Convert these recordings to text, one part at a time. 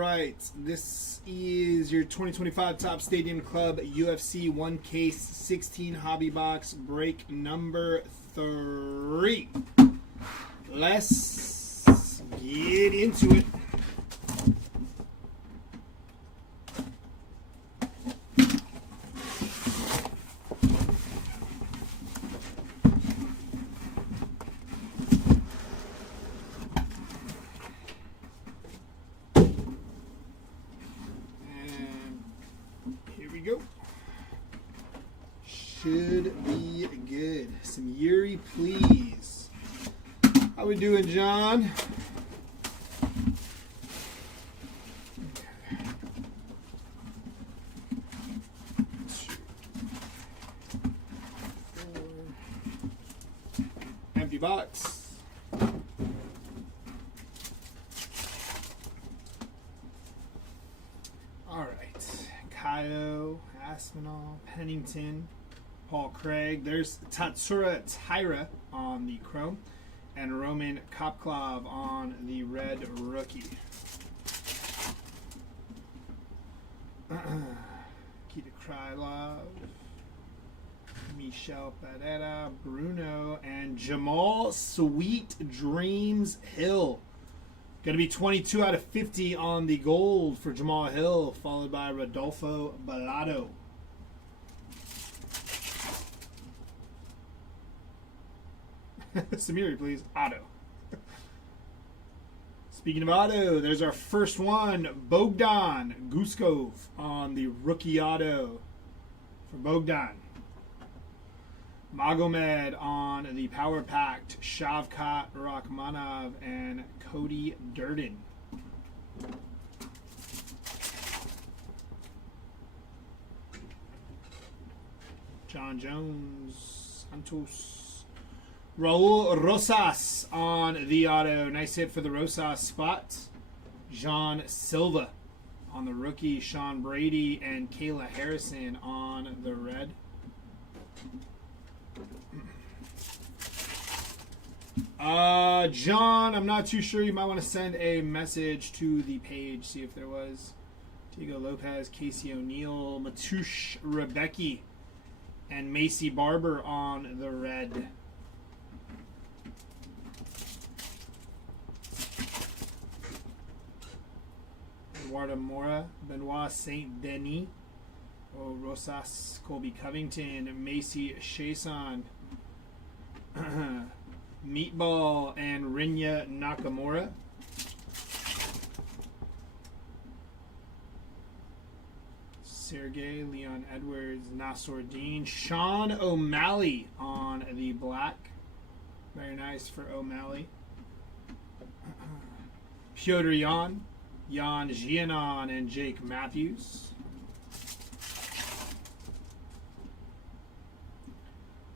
right, this is your 2025 Top Stadium Club UFC 1 Case 16 Hobby Box break number 3. Let's get into it. Go. Should be good. Some Yuri, please. How we doing, John? Empty box. Kaio, Aspinall, Pennington, Paul Craig. There's Tatsura Taira on the chrome, and Roman Kopklov on the red rookie. Kita Krylov, Michel Pereira, Bruno, and Jamal Sweet Dreams Hill. Going to be 22 out of 50 on the gold for Jamal Hill, followed by Rodolfo Balado. Samiri, please. Auto. Speaking of auto, there's our first one. Bogdan Guskov on the rookie auto for Bogdan. Magomed on the power packed, Shavkat Rakhmonov and Cody Durden. John Jones, Santos. Raul Rosas on the auto. Nice hit for the Rosas spot. John Silva on the rookie. Sean Brady and Kayla Harrison on the red. John, I'm not too sure. You might want to send a message to the page, see if there was. Diego Lopez, Casey O'Neill, Matush Rebecki, and Macy Barber on the red. Eduardo Mora, Benoit Saint Denis, Rosas, Colby Covington, Macy Chason, Meatball and Rinya Nakamura. Sergey, Leon Edwards, Nassour Dean, Sean O'Malley on the black. Very nice for O'Malley. Piotr Jan, Jan Gianon, and Jake Matthews.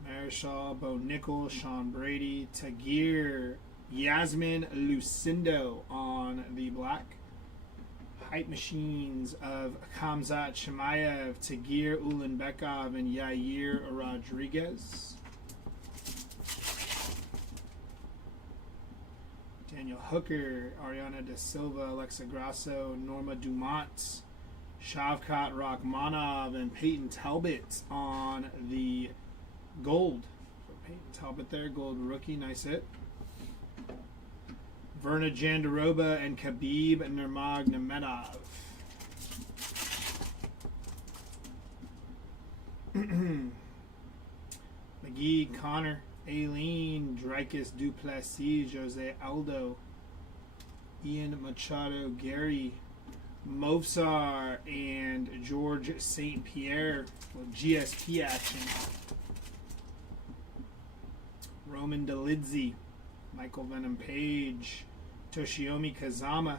Marischal, Bo Nickel, Sean Brady, Tagir, Yasmin Lucindo on the black. Hype Machines of Khamzat Chimaev, Tagir Ulanbekov, and Yair Rodriguez. Daniel Hooker, Ariana Da Silva, Alexa Grasso, Norma Dumont, Shavkat Rakhmonov, and Peyton Talbot on the gold. So Peyton Talbot there, gold rookie, nice hit. Verna Jandaroba and Khabib Nurmagomedov. McGee, Connor, Aileen, Dricus Duplessis, Jose Aldo, Ian Machado, Gary, Mofsar, and George St. Pierre. GSP action. Roman Delidze, Michael Venom Page, Toshiomi Kazama,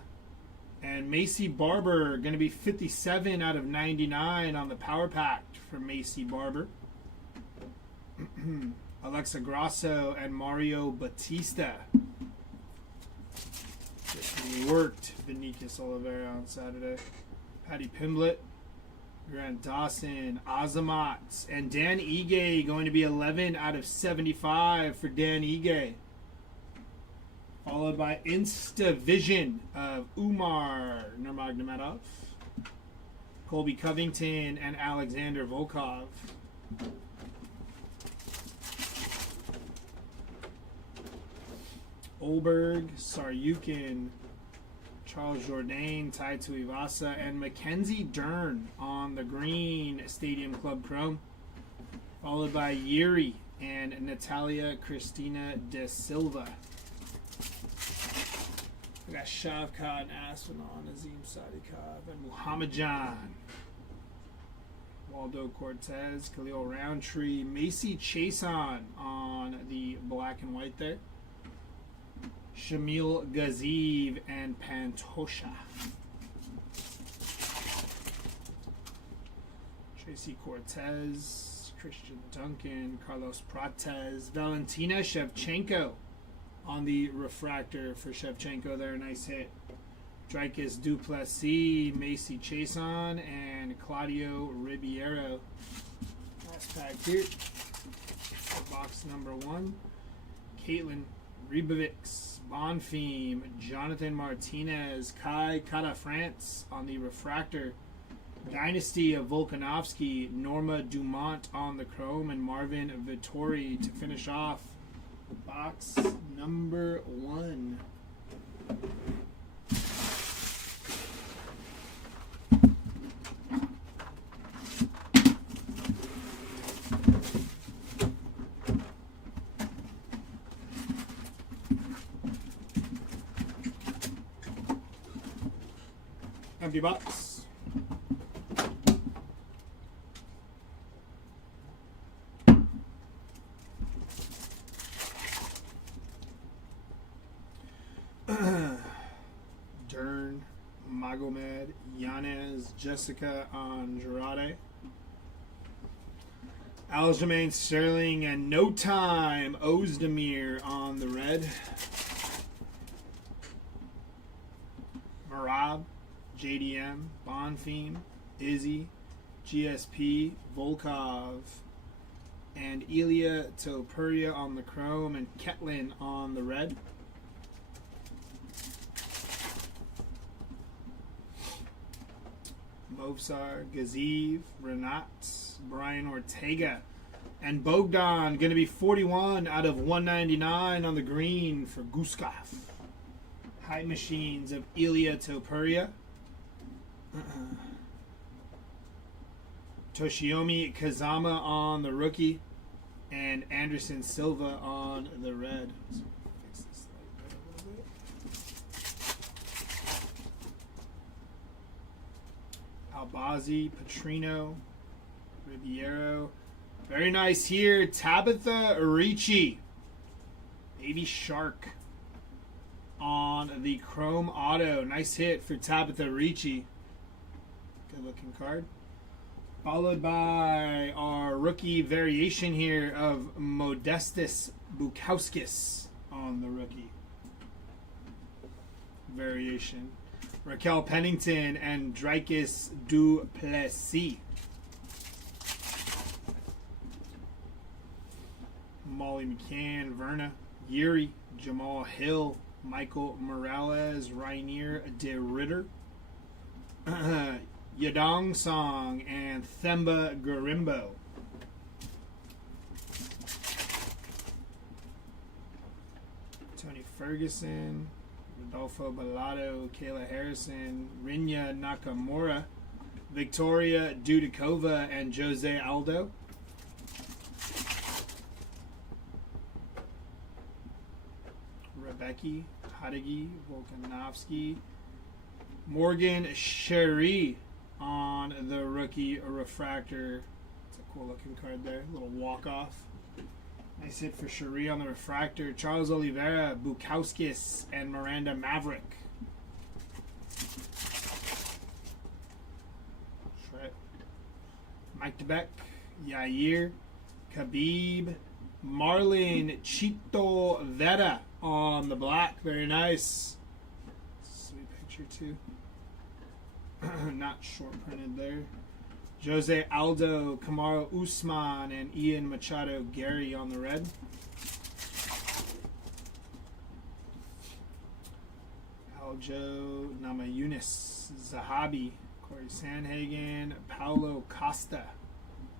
and Macy Barber, going to be 57 out of 99 on the power pack for Macy Barber. Alexa Grasso and Mario Batista. Just worked Benicio Oliveira on Saturday. Patty Pimblett, Grant Dawson, Azamat, and Dan Ige, going to be 11 out of 75 for Dan Ige. Followed by Instavision of Umar Nurmagomedov, Colby Covington, and Alexander Volkov. Olberg, Saryukin, Charles Jourdain, Tai Tuivasa, and Mackenzie Dern on the green Stadium Club Chrome. Followed by Yuri and Natalia Cristina de Silva. We got Shavkat and Aspinall, Azim Sadikov, and Muhammadjan. Waldo Cortez, Khalil Roundtree, Macy Chason on the black and white there. Shamil Gaziv and Pantosha. Tracy Cortez, Christian Duncan, Carlos Prates, Valentina Shevchenko on the refractor for Shevchenko there. Nice hit. Dricus Duplessis, Macy Chason, and Claudio Ribeiro. Last pack here. Box number 1. Caitlin Ribovics, Bonfim, Jonathan Martinez, Kai Kata France on the refractor. Dynasty of Volkanovski, Norma Dumont on the chrome, and Marvin Vittori to finish off box number 1. Empty box. Dern, Magomed, Yanez, Jessica Andrade, Aljamain Sterling, and No Time Ozdemir on the red. Marab, JDM, Bonfim, Izzy, GSP, Volkov, and Ilya Topuria on the chrome, and Ketlin on the red. Movsar, Gaziv, Renat, Brian Ortega, and Bogdan going to be 41 out of 199 on the green for Guskov. Hype Machines of Ilya Topuria. Toshiomi Kazama on the rookie, and Anderson Silva on the red. Fix this light a little bit. Albazi, Petrino, Ribeiro. Very nice here. Tabitha Ricci, Baby Shark on the chrome auto. Nice hit for Tabitha Ricci. Good looking card. Followed by our rookie variation here of Modestus Bukowskis on the rookie variation. Raquel Pennington and Dricus Duplessis. Molly McCann, Verna, Yuri, Jamal Hill, Michael Morales, Rainier de Ritter, Yadong Song, and Themba Garimbo. Tony Ferguson, Rodolfo Bellado, Kayla Harrison, Rinya Nakamura, Victoria Dudikova, and Jose Aldo. Rebecca Hadagi, Volkanovski, Morgan Sherry on the rookie refractor. It's a cool looking card there. A little walk off. Nice hit for Sherry on the refractor. Charles Oliveira, Bukowskis, and Miranda Maverick. Mike DeBeck, Yair, Khabib, Marlon Chito Vera on the black. Very nice. Sweet picture too. Not short printed there. Jose Aldo, Kamaru Usman, and Ian Machado Gary on the red. Aljo Namajunas, Zahabi, Corey Sandhagen, Paulo Costa,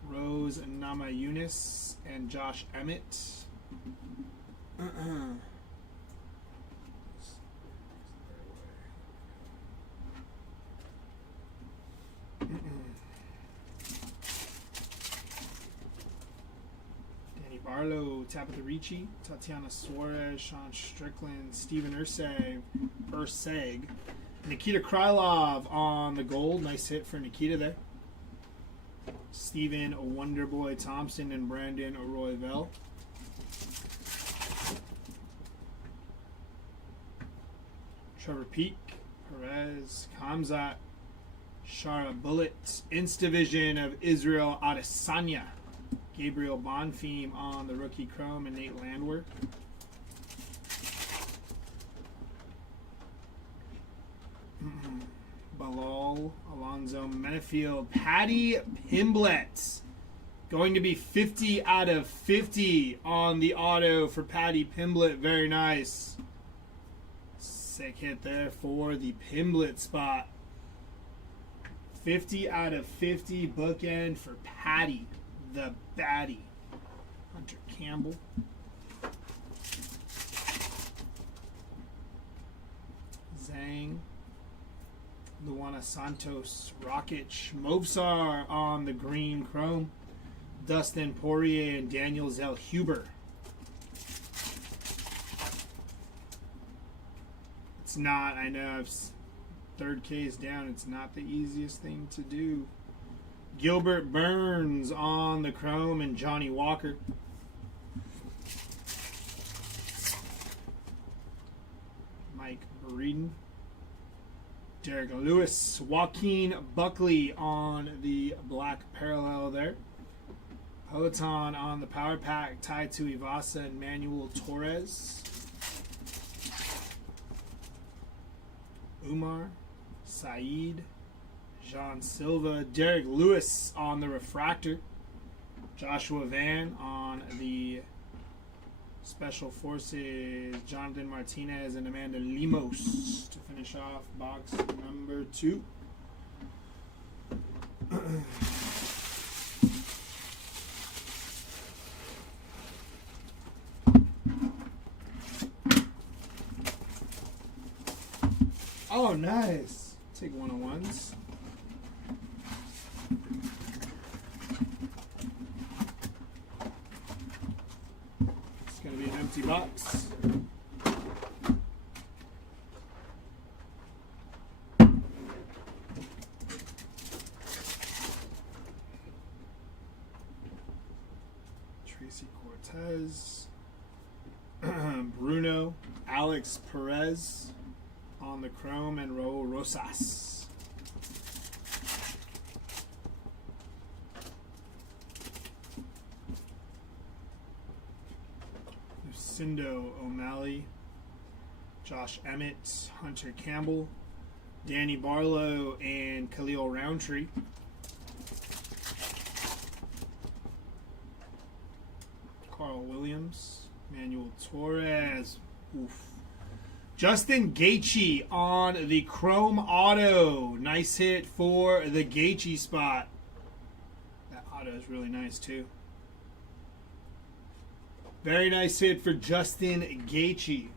Rose Namajunas, and Josh Emmett. Danny Barlow, Tabitha Ricci, Tatiana Suarez, Sean Strickland, Steven Urseg, Nikita Krylov on the gold. Nice hit for Nikita there. Steven Wonderboy Thompson and Brandon Royville. Trevor Peak, Perez, Kamzat, Shara Bullet, Instavision of Israel Adesanya, Gabriel Bonfim on the rookie chrome, and Nate Landwehr. Balal, Alonzo Menefield, Patty Pimblett. Going to be 50 out of 50 on the auto for Patty Pimblett. Very nice. Sick hit there for the Pimblett spot. 50 out of 50 bookend for Patty, the baddie. Hunter Campbell. Zhang. Luana Santos, Rocket, Mobsar on the green chrome. Dustin Poirier and Daniel Zellhuber. It's not, I know, third case down, it's not the easiest thing to do. Gilbert Burns on the chrome and Johnny Walker. Mike Breeden. Derek Lewis, Joaquin Buckley on the black parallel there. Peloton on the power pack, tied to Ivasa and Manuel Torres. Umar, Saeed, Jean Silva, Derek Lewis on the refractor. Joshua Van on the Special Forces, Jonathan Martinez and Amanda Limos to finish off box number 2. Oh, nice. Take 101s. It's going to be an empty box. Tracy Cortez. Bruno. Alex Perez on the chrome and Raul Rosas. Lucindo O'Malley, Josh Emmett, Hunter Campbell, Danny Barlow, and Khalil Roundtree. Carl Williams, Manuel Torres. Oof. Justin Gaethje on the chrome auto. Nice hit for the Gaethje spot. That auto is really nice too. Very nice hit for Justin Gaethje.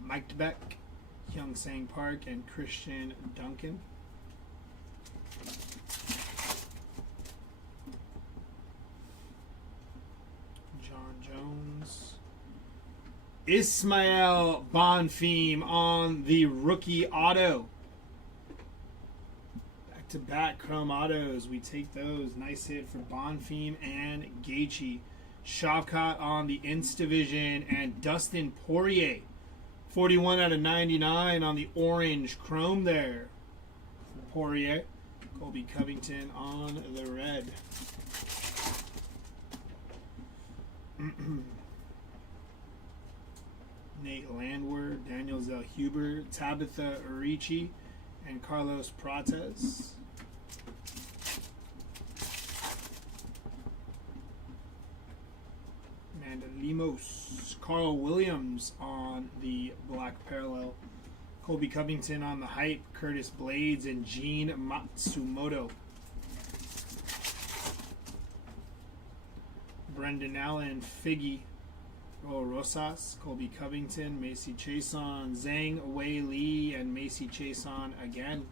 Mike Beck, Hyung Sang Park, and Christian Duncan. John Jones. Ismael Bonfim on the rookie auto. Back-to-back chrome autos. We take those. Nice hit for Bonfim and Gaethje. Shavkat on the Instavision and Dustin Poirier. 41 out of 99 on the orange chrome there for Poirier. Colby Covington on the red. Nate Landwehr, Daniel Zellhuber, Tabitha Ricci, and Carlos Prates. Amanda Limos, Carl Williams on on the black parallel. Colby Covington on the hype. Curtis Blades and Gene Matsumoto. Brendan Allen, Figgy. Rosas, Colby Covington, Macy Chason, Zhang Wei Li, and Macy Chason again.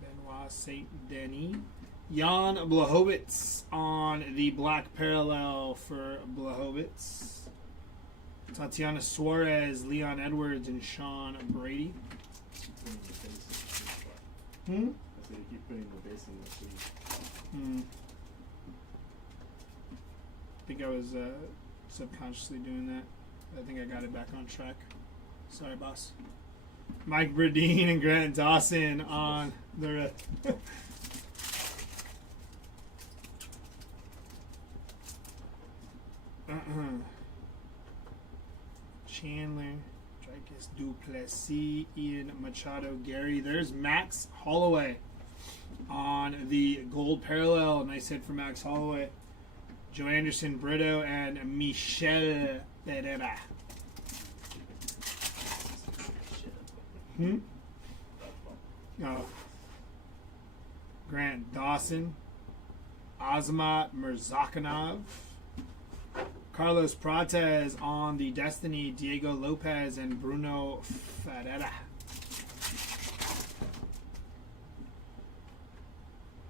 Benoit Saint Denis. Jan Blachowicz on the black parallel for Blachowicz. Tatiana Suarez, Leon Edwards, and Sean Brady. I said you keep putting the base in the sleeve. I think I was subconsciously doing that. I think I got it back on track. Sorry, boss. Mike Bradeen and Grant Dawson on the red. Chandler, Dricus Duplessis, Ian Machado, Gary. There's Max Holloway on the gold parallel. Nice hit for Max Holloway. Joe Anderson, Brito, and Michel Pereira. Oh. Grant Dawson, Azamat Mirzakhanov, Carlos Prates on the Destiny, Diego Lopez, and Bruno Ferreira.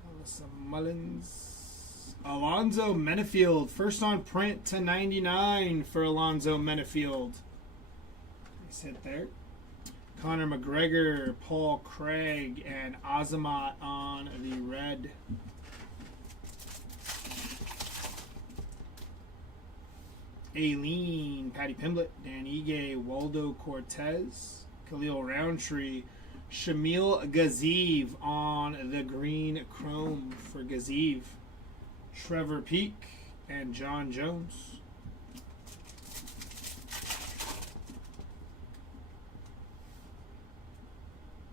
Alyssa Mullins. Alonzo Menafield, first on print to 99 for Alonzo Menafield. Nice hit there. Conor McGregor, Paul Craig, and Azamat on the red. Aileen, Patty Pimblett, Dan Ige, Waldo Cortez, Khalil Roundtree, Shamil Gaziv on the green chrome for Gaziv. Trevor Peak and John Jones.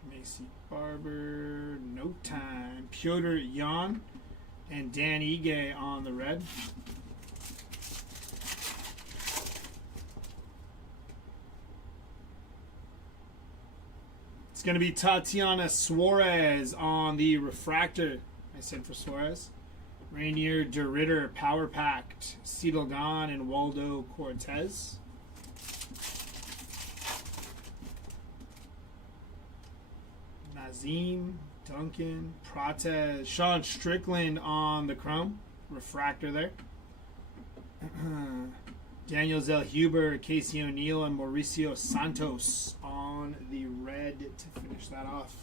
Macy Barber, No Time. Piotr Jan and Dan Ige on the red. It's going to be Tatiana Suarez on the refractor. I said for Suarez. Rainier DeRitter, Power Packed, Cedal Gahn, and Waldo Cortez. Nazim, Duncan, Prates, Sean Strickland on the chrome. Refractor there. Daniel Zellhuber, Casey O'Neill, and Mauricio Santos on the red to finish that off.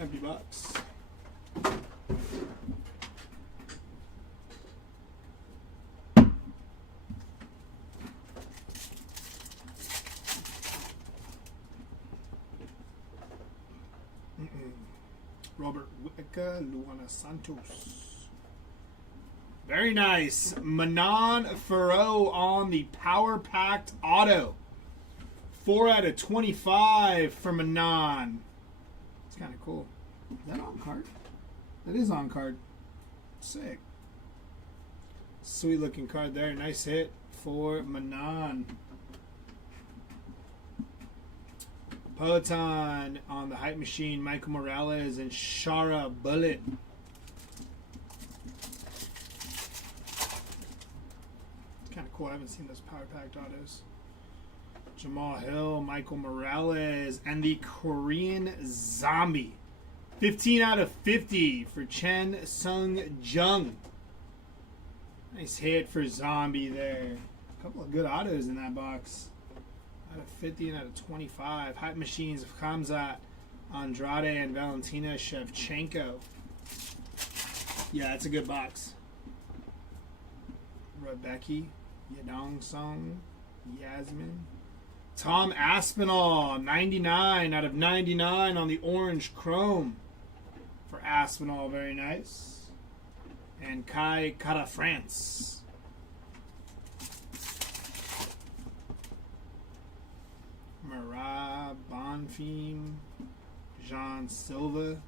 Empty box. Robert Whitaker, Luana Santos. Very nice. Manon Farrow on the Power Packed Auto. 4 out of 25 for Manon. It's kind of cool. Is that on card? That is on card. Sick. Sweet looking card there. Nice hit for Manon. Poeton on the Hype Machine, Michael Morales and Shara Bullet. It's kind of cool. I haven't seen those Power Packed autos. Jamal Hill, Michael Morales, and the Korean Zombie. 15 out of 50 for Chen Sung Jung. Nice hit for Zombie there. A couple of good autos in that box. Out of 50 and out of 25. Hype Machines of Kamzat, Andrade, and Valentina Shevchenko. Yeah, that's a good box. Rebecca, Yadong Song, Yasmin. Tom Aspinall, 99 out of 99 on the orange chrome For Aspinall, very nice. And Kai Kara France. Marat Bonfim. Jean Silva.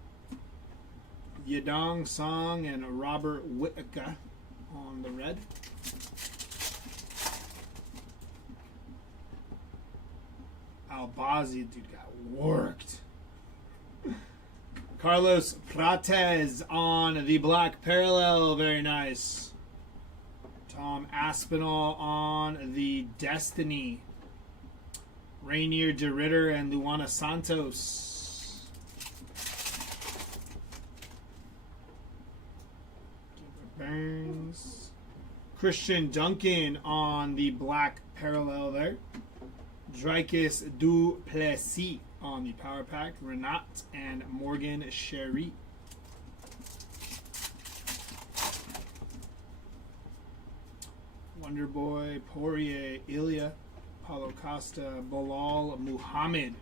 Yadong Song and Robert Whittaker on the red. Albazi, dude, got worked. Carlos Prates on the black parallel, very nice. Tom Aspinall on the Destiny. Rainier de Ritter and Luana Santos. Burns. Christian Duncan on the black parallel there. Dricus du Plessis on the power pack. Renat and Morgan Sherry. Wonderboy, Poirier, Ilya, Paulo Costa, Bilal Muhammad.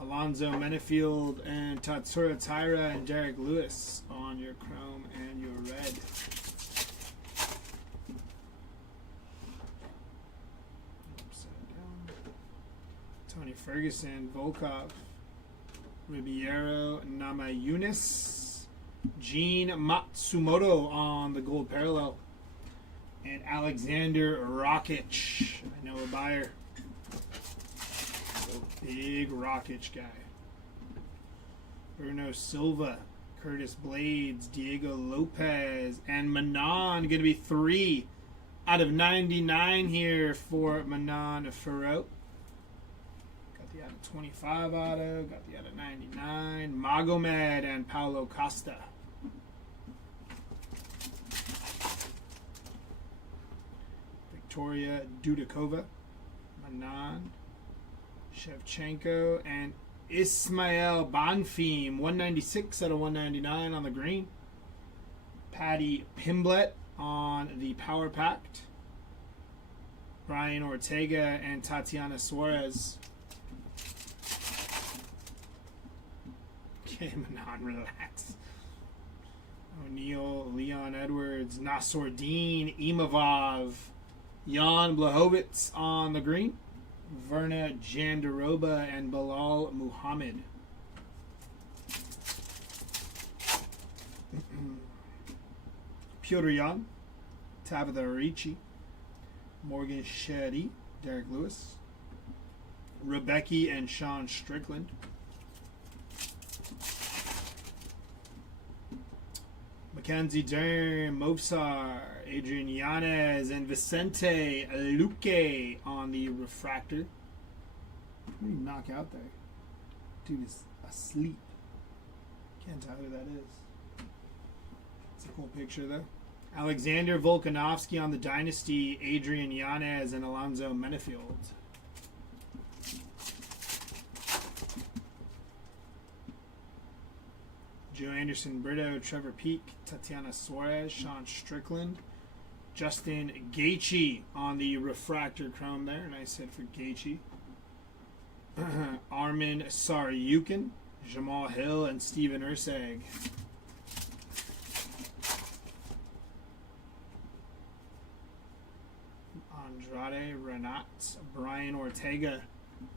Alonzo Menefield and Tatsura Taira and Derek Lewis on your chrome and your red. Upside down. Tony Ferguson, Volkov, Ribeiro, Namayunis, Gene Matsumoto on the gold parallel, and Alexander Rakic. I know a buyer. Big Rakic guy. Bruno Silva, Curtis Blades, Diego Lopez, and Manon. Going to be 3 out of 99 here for Manon Ferro. Got the out of 25 auto. Got the out of 99. Magomed and Paulo Costa. Victoria Dudakova. Manon. Shevchenko and Ismail Bonfim, 196 out of 199 on the green. Patty Pimblett on the power packed. Brian Ortega and Tatiana Suarez. Okay, Manon, relax. O'Neal, Leon Edwards, Nassourdine, Imavov, Jan Blachowicz on the green. Verna Jandaroba and Bilal Muhammad. Piotr Jan, Tabitha Ricci, Morgan Shetty, Derek Lewis, Rebecca and Sean Strickland. Mackenzie Dern, Mopsar, Adrian Yanez, and Vicente Luque on the refractor. What did he knock out there? Dude is asleep. Can't tell who that is. It's a cool picture, though. Alexander Volkanovsky on the Dynasty, Adrian Yanez, and Alonzo Menefield. Joe Anderson, Brito, Trevor Peak, Tatiana Suarez, Sean Strickland, Justin Gaethje on the refractor chrome there. Nice hit for Gaethje. Armin Saryukin, Jamal Hill, and Steven Urseg. Andrade, Renat, Brian Ortega,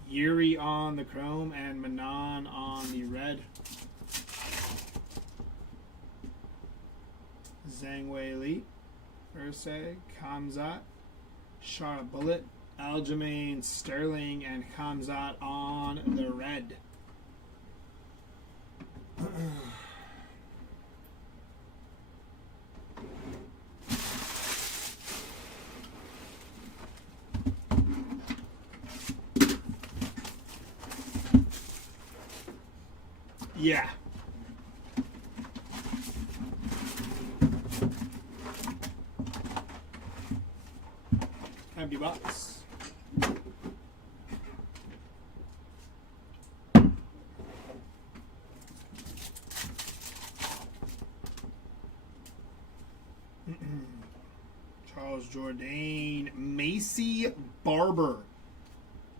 Yuri on the chrome, and Manon on the red. Zhang Wei Li, Ursay, Kamzat, Shara Bullet, Aljamain Sterling, and Kamzat on the red. Yeah. Empty box. Charles Jourdain, Macy Barber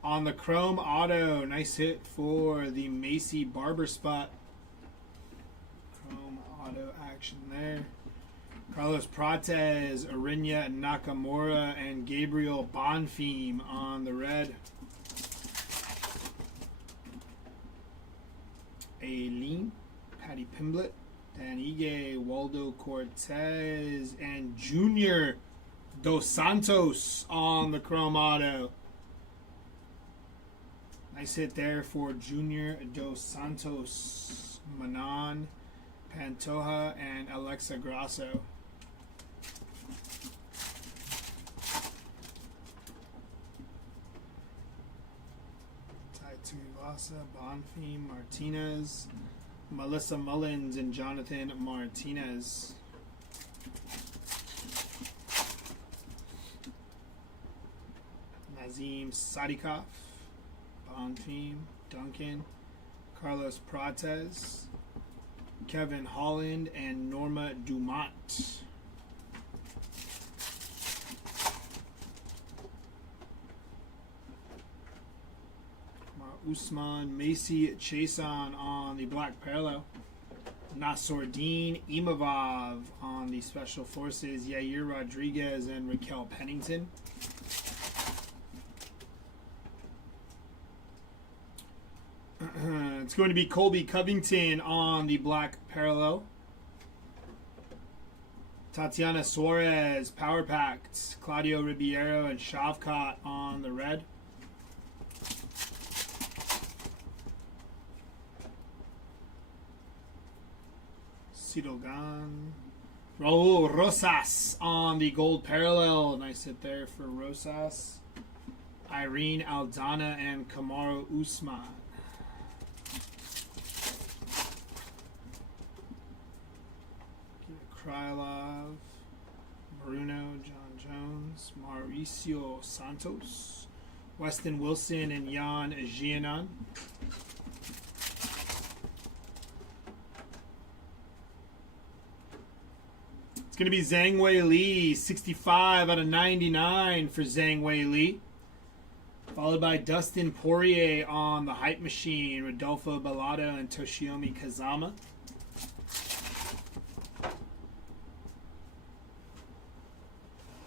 on the chrome auto. Nice hit for the Macy Barber spot. action there. Carlos Prates, Arinya Nakamura, and Gabriel Bonfim on the red. Aileen, Patty Pimblett, Dan Ige, Waldo Cortez, and Junior Dos Santos on the chrome auto. Nice hit there for Junior Dos Santos, Manon, Pantoja, and Alexa Grasso. Tuivasa, Bonfim, Martinez, Melissa Mullins, and Jonathan Martinez. Nazim Sadikov, Bonfim, Duncan, Carlos Prates, Kevin Holland, and Norma Dumont. Usman Macy Chason on the black parallel. Nassourdine Imavov on the special forces. Yair Rodriguez and Raquel Pennington. It's going to be Colby Covington on the black parallel. Tatiana Suarez, Power Pact. Claudio Ribeiro and Shavkat on the red. Sidogan. Raul Rosas on the gold parallel. Nice hit there for Rosas. Irene Aldana and Kamaru Usman. Krylov, Bruno, John Jones, Mauricio Santos, Weston Wilson, and Jan Gianon. It's going to be Zhang Wei Li, 65 out of 99 for Zhang Wei Li. Followed by Dustin Poirier on the hype machine, Rodolfo Bellato and Toshiomi Kazama.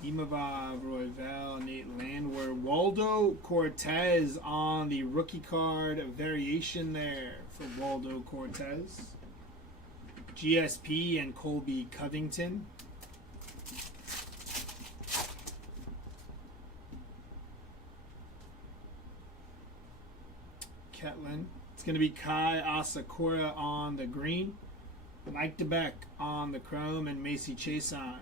Imavov, Royval, Nate Landwehr, Waldo Cortez on the rookie card variation there for Waldo Cortez. GSP and Colby Covington. Ketlin. It's going to be Kai Asakura on the green. Mike DeBeck on the chrome and Macy Chason.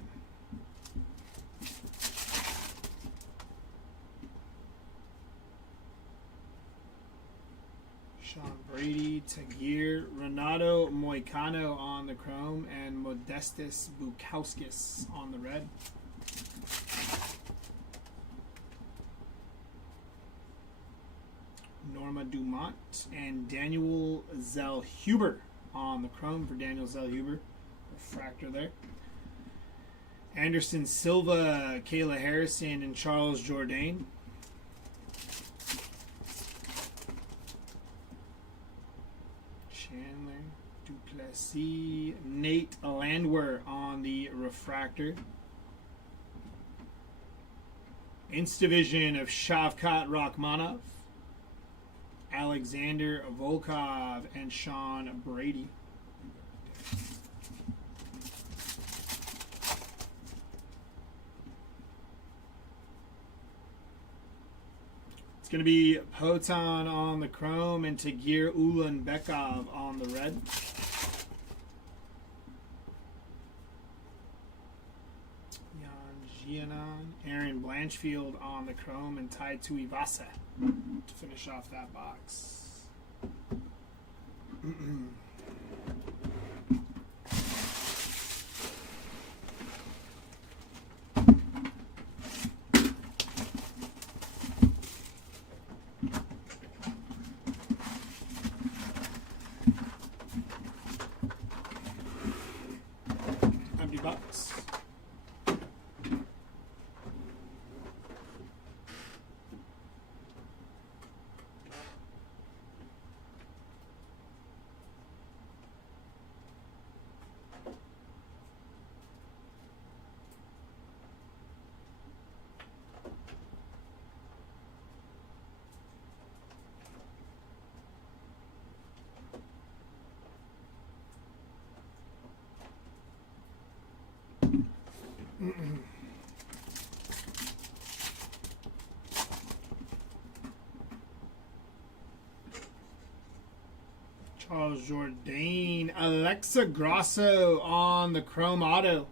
Sean Brady, Tagir, Renato Moicano on the chrome, and Modestus Bukauskas on the red. Norma Dumont and Daniel Zellhuber on the chrome for Daniel Zellhuber. Refractor there. Anderson Silva, Kayla Harrison, and Charles Jourdain. Duplessis, Nate Landwehr on the refractor. Instavision of Shavkat Rachmanov, Alexander Volkov, and Sean Brady. It's going to be Potan on the chrome and Tagir Ulanbekov on the red. Gianon, Aaron Blanchfield on the chrome, and Tai Tuivasa to finish off that box. Empty box. Charles Jourdain. Alexa Grasso on the Chrome Auto.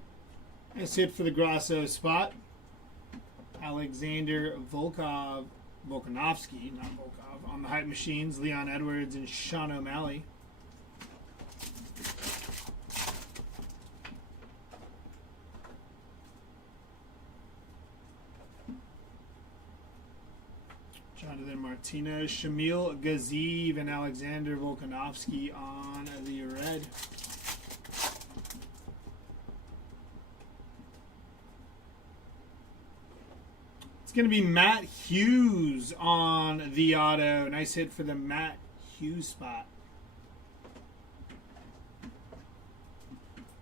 Nice hit for the Grasso spot. Alexander Volkanovsky, not Volkov, on the Hype Machines. Leon Edwards and Sean O'Malley. Jonathan Martinez, Shamil Gaziv, and Alexander Volkanovsky on the red. It's going to be Matt Hughes on the auto. Nice hit for the Matt Hughes spot.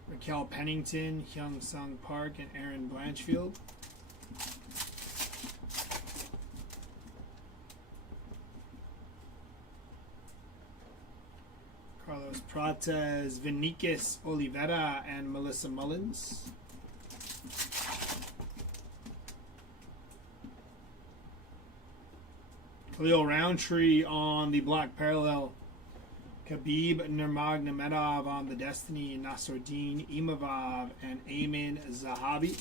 Raquel Pennington, Hyung Sung Park, and Aaron Blanchfield. Carlos Prates, Vinicius Oliveira, and Melissa Mullins. Khalil Roundtree on the black parallel. Khabib Nurmagomedov on the Destiny. Nasruddin Imavov and Ayman Zahabi.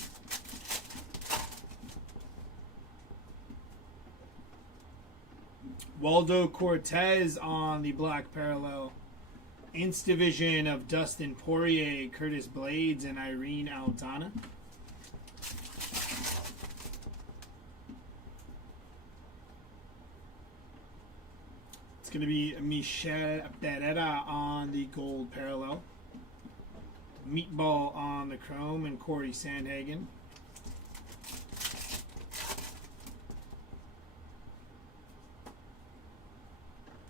Waldo Cortez on the black parallel. Ints division of Dustin Poirier, Curtis Blades, and Irene Aldana. It's going to be Michel Pereira on the gold parallel. Meatball on the chrome, and Corey Sandhagen.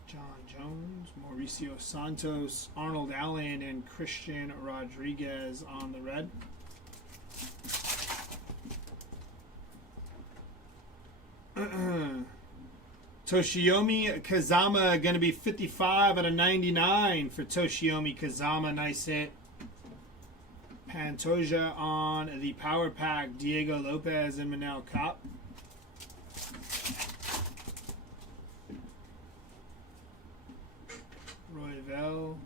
John Jones, Mauricio Santos, Arnold Allen, and Christian Rodriguez on the red. Toshiomi Kazama going to be 55 out of 99 for Toshiomi Kazama. Nice hit. Pantoja on the power pack. Diego Lopez and Manel Kopp. Royvel.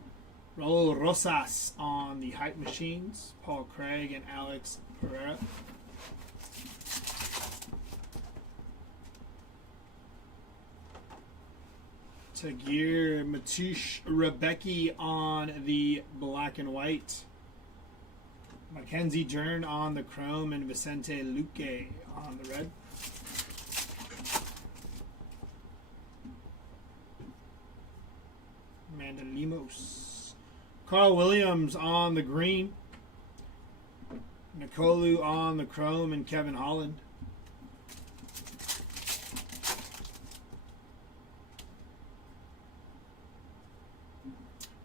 Raul Rosas on the hype machines. Paul Craig and Alex Pereira. Tagir Matush Rebecki on the black and white. Mackenzie Dern on the chrome, and Vicente Luque on the red. Amanda Lemos. Carl Williams on the green. Nicolu on the chrome, and Kevin Holland.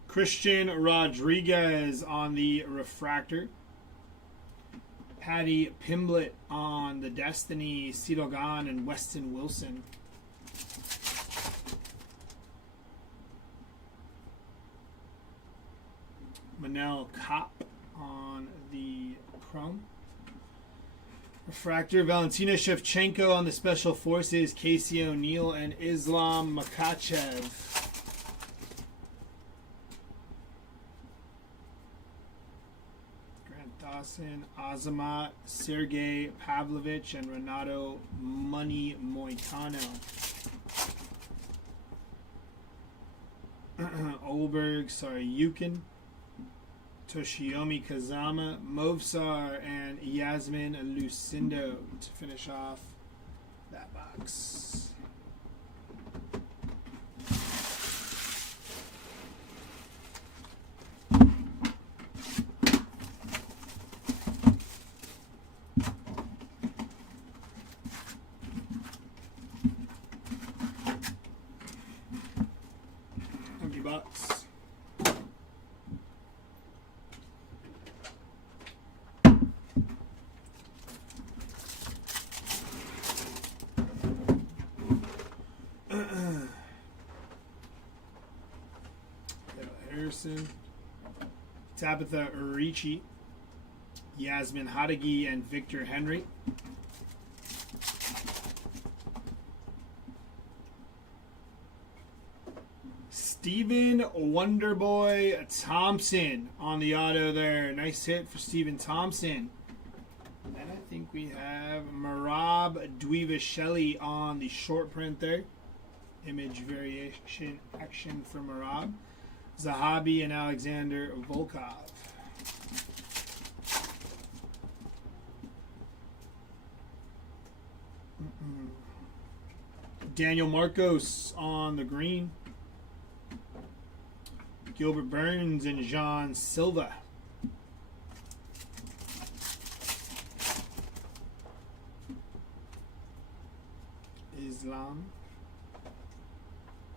Christian Rodriguez on the refractor. Patty Pimblett on the Destiny. Sidogan and Weston Wilson. Manel Kopp on the chrome. Refractor. Valentina Shevchenko on the Special Forces. Casey O'Neill and Islam Makhachev. Dawson, Azamat, Sergey Pavlovich, and Renato Money Moitano. Olberg, Yukin, Toshiomi Kazama, Movsar, and Yasmin Lucindo to finish off that box. Bucks. Harrison, Tabitha Urichi, Yasmin Hadagi, and Victor Henry. Stephen Wonderboy Thompson on the auto there. Nice hit for Stephen Thompson. And I think we have Marab Dweevasheli on the short print there. Image variation action for Marab. Zahabi and Alexander Volkov. Daniel Marcos on the green. Gilbert Burns and John Silva. Islam.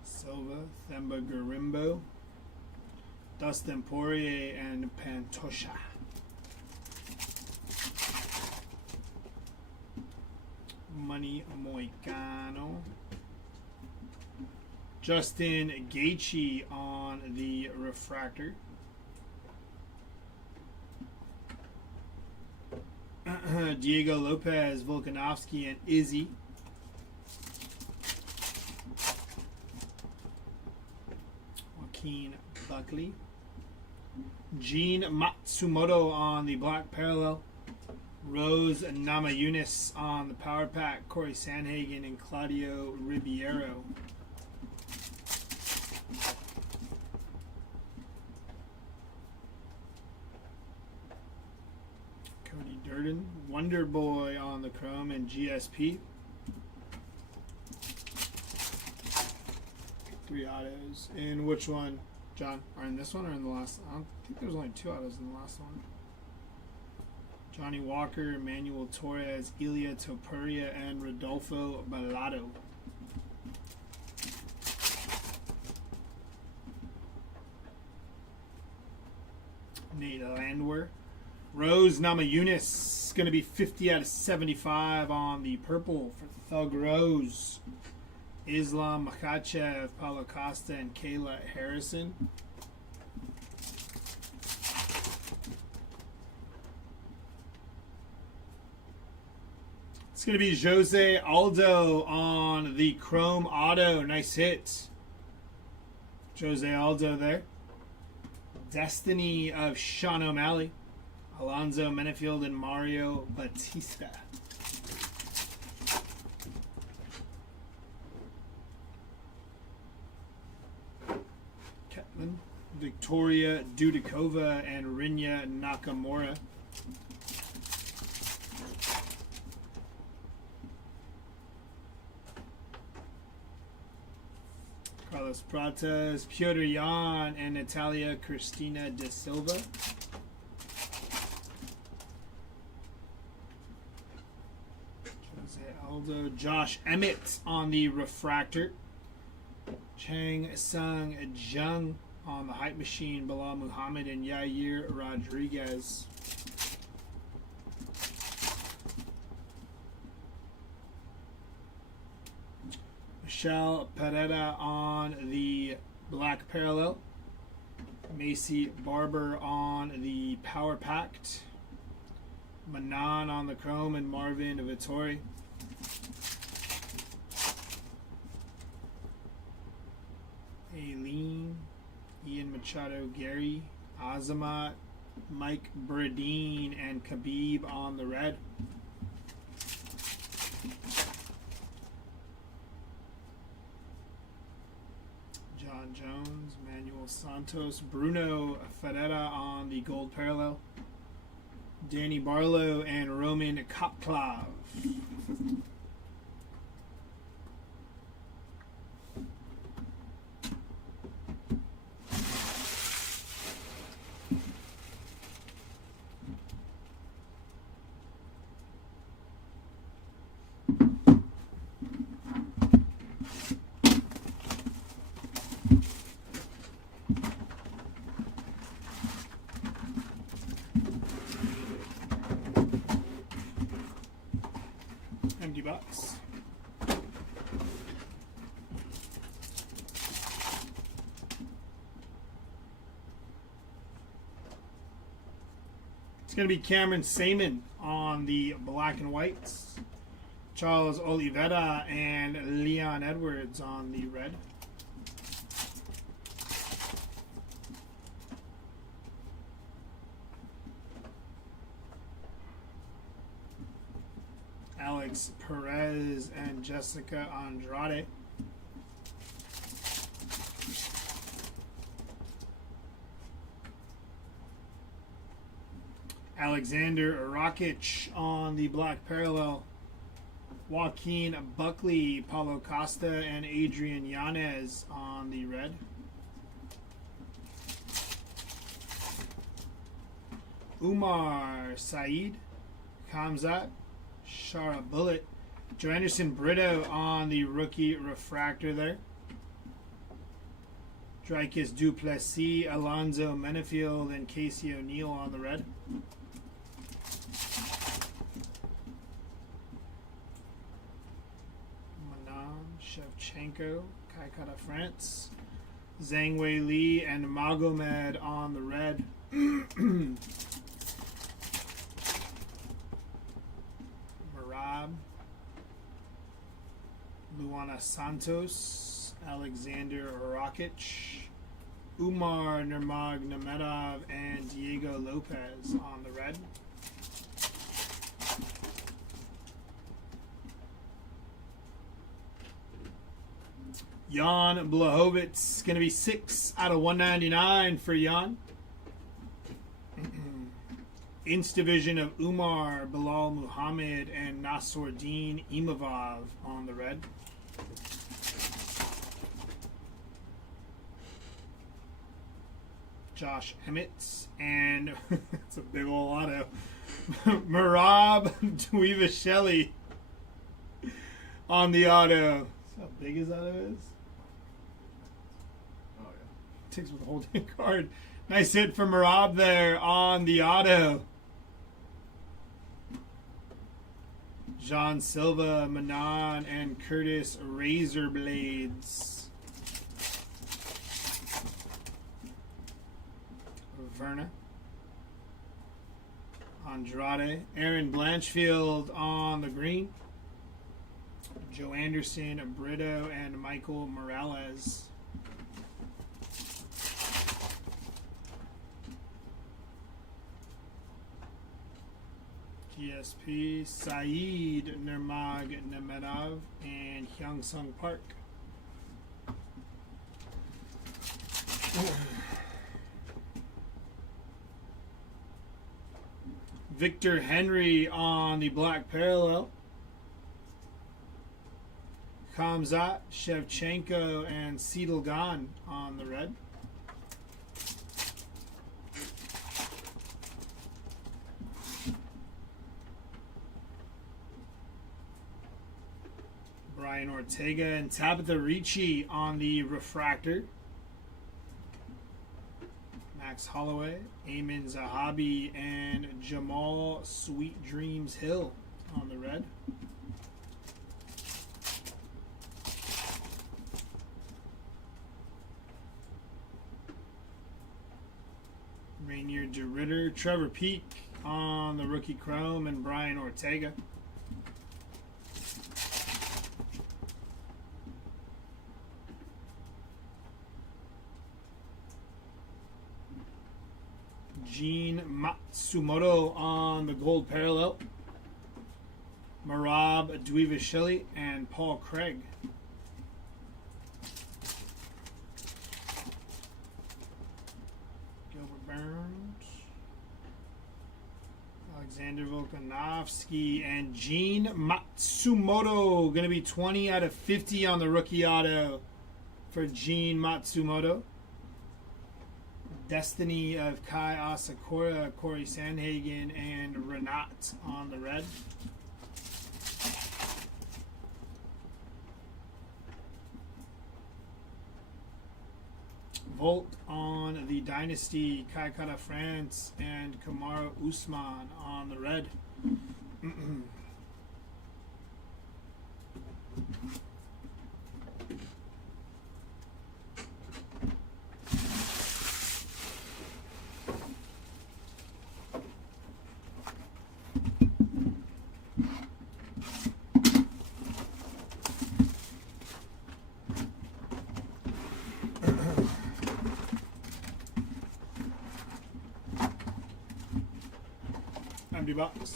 Silva. Themba Garimbo. Dustin Poirier and Pantosha. Money Moicano. Justin Gaethje on the refractor. Diego Lopez, Volkanovski, and Izzy. Joaquin Buckley. Gene Matsumoto on the black parallel. Rose Namajunas on the power pack. Corey Sandhagen and Claudio Ribeiro. Cody Durden. Wonder Boy on the chrome and GSP. 3 autos. In which one, John? Or in this one or in the last? I don't think there was only 2 autos in the last one. Johnny Walker, Emmanuel Torres, Ilia Topuria, and Rodolfo Balado. Nate Landwehr. Rose Namajunas, going to be 50 out of 75 on the purple for Thug Rose. Islam Makhachev, Paulo Costa, and Kayla Harrison. It's going to be Jose Aldo on the chrome auto. Nice hit. Jose Aldo there. Destiny of Sean O'Malley. Alonzo Menefield and Mario Batista. Ketlin, Victoria Dudikova, and Rinya Nakamura. Carlos Pratas, Piotr Jan, and Natalia Cristina de Silva. Jose Aldo, Josh Emmett on the refractor. Chang Sung Jung on the hype machine. Bilal Muhammad and Yair Rodriguez. Michelle Pereira on the black parallel. Macy Barber on the power packed. Manon on the chrome and Marvin Vittori. Aileen, Ian Machado, Gary, Azamat, Mike Bradeen, and Khabib on the red. John Jones, Manuel Santos, Bruno Ferreira on the gold parallel. Danny Barlow and Roman Kopklov. Empty box. It's going to be Cameron Saman on the black and whites. Charles Oliveira and Leon Edwards on the red. Alex Perez and Jessica Andrade. Alexander Rakic on the black parallel. Joaquin Buckley, Paulo Costa, and Adrian Yanez on the red. Umar Saeed, Kamzat, Shara Bullet, Joe Anderson Brito on the rookie refractor there. Dricus Duplessis, Alonzo Menefield, and Casey O'Neill on the red. Manon Shevchenko, Kaikata France, Zhang Wei Li, and Magomed on the red. Marab, Luana Santos, Alexander Rakic, Umar Nurmagomedov, and Diego Lopez on the red. Jan Blachowicz, going to be 6 out of 199 for Jan. Inst division of Umar, Bilal Muhammad, and Nasruddin Imavov on the red. Josh Emmett, and it's a big old auto. Marab Dweevasheli on the auto. See how big his auto is? Oh, yeah. Takes with the whole damn card. Nice hit from Marab there on the auto. John Silva, Manon, and Curtis Razorblades. Verna. Andrade. Aaron Blanchfield on the green. Joe Anderson, Brito, and Michael Morales. GSP, Saeed Nurmagomedov, and Hyung-Sung Park. Victor Henry on the black parallel. Kamzat, Shevchenko, and Seedalgan on the red. Brian Ortega and Tabitha Ricci on the refractor. Max Holloway, Eamon Zahabi, and Jamal Sweet Dreams Hill on the red. Rainier DeRitter, Trevor Peak on the rookie chrome, and Brian Ortega. Gene Matsumoto on the gold parallel. Marab Dweevasheli and Paul Craig. Gilbert Burns. Alexander Volkanovsky and Gene Matsumoto. Going to be 20 out of 50 on the rookie auto for Gene Matsumoto. Destiny of Kai Asakura, Corey Sandhagen, and Renat on the red. Volt on the Dynasty, Kai Kara France, and Kamaru Usman on the red. Empty box.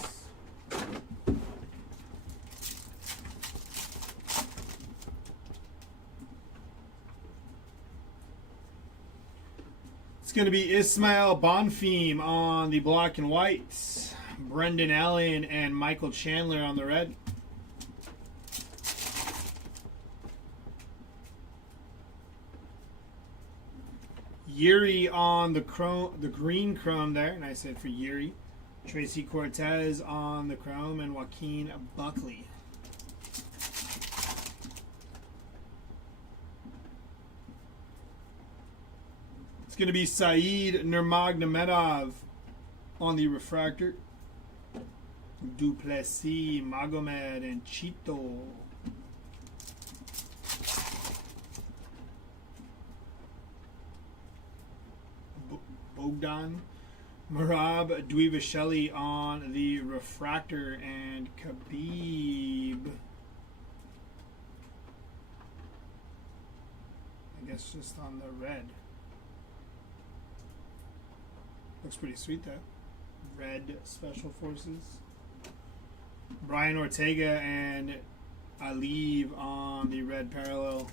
It's going to be Ismail Bonfim on the black and white. Brendan Allen and Michael Chandler on the red. Yuri on the green chrome there. Nice hit for Yuri. Tracy Cortez on the chrome and Joaquin Buckley. It's going to be Saeed Nurmagomedov on the refractor. Duplessis, Magomed, and Chito. Bogdan. Merab Dvivashvili on the refractor, and Khabib. I guess just on the red. Looks pretty sweet though. Red Special Forces. Brian Ortega and Aliv on the red parallel.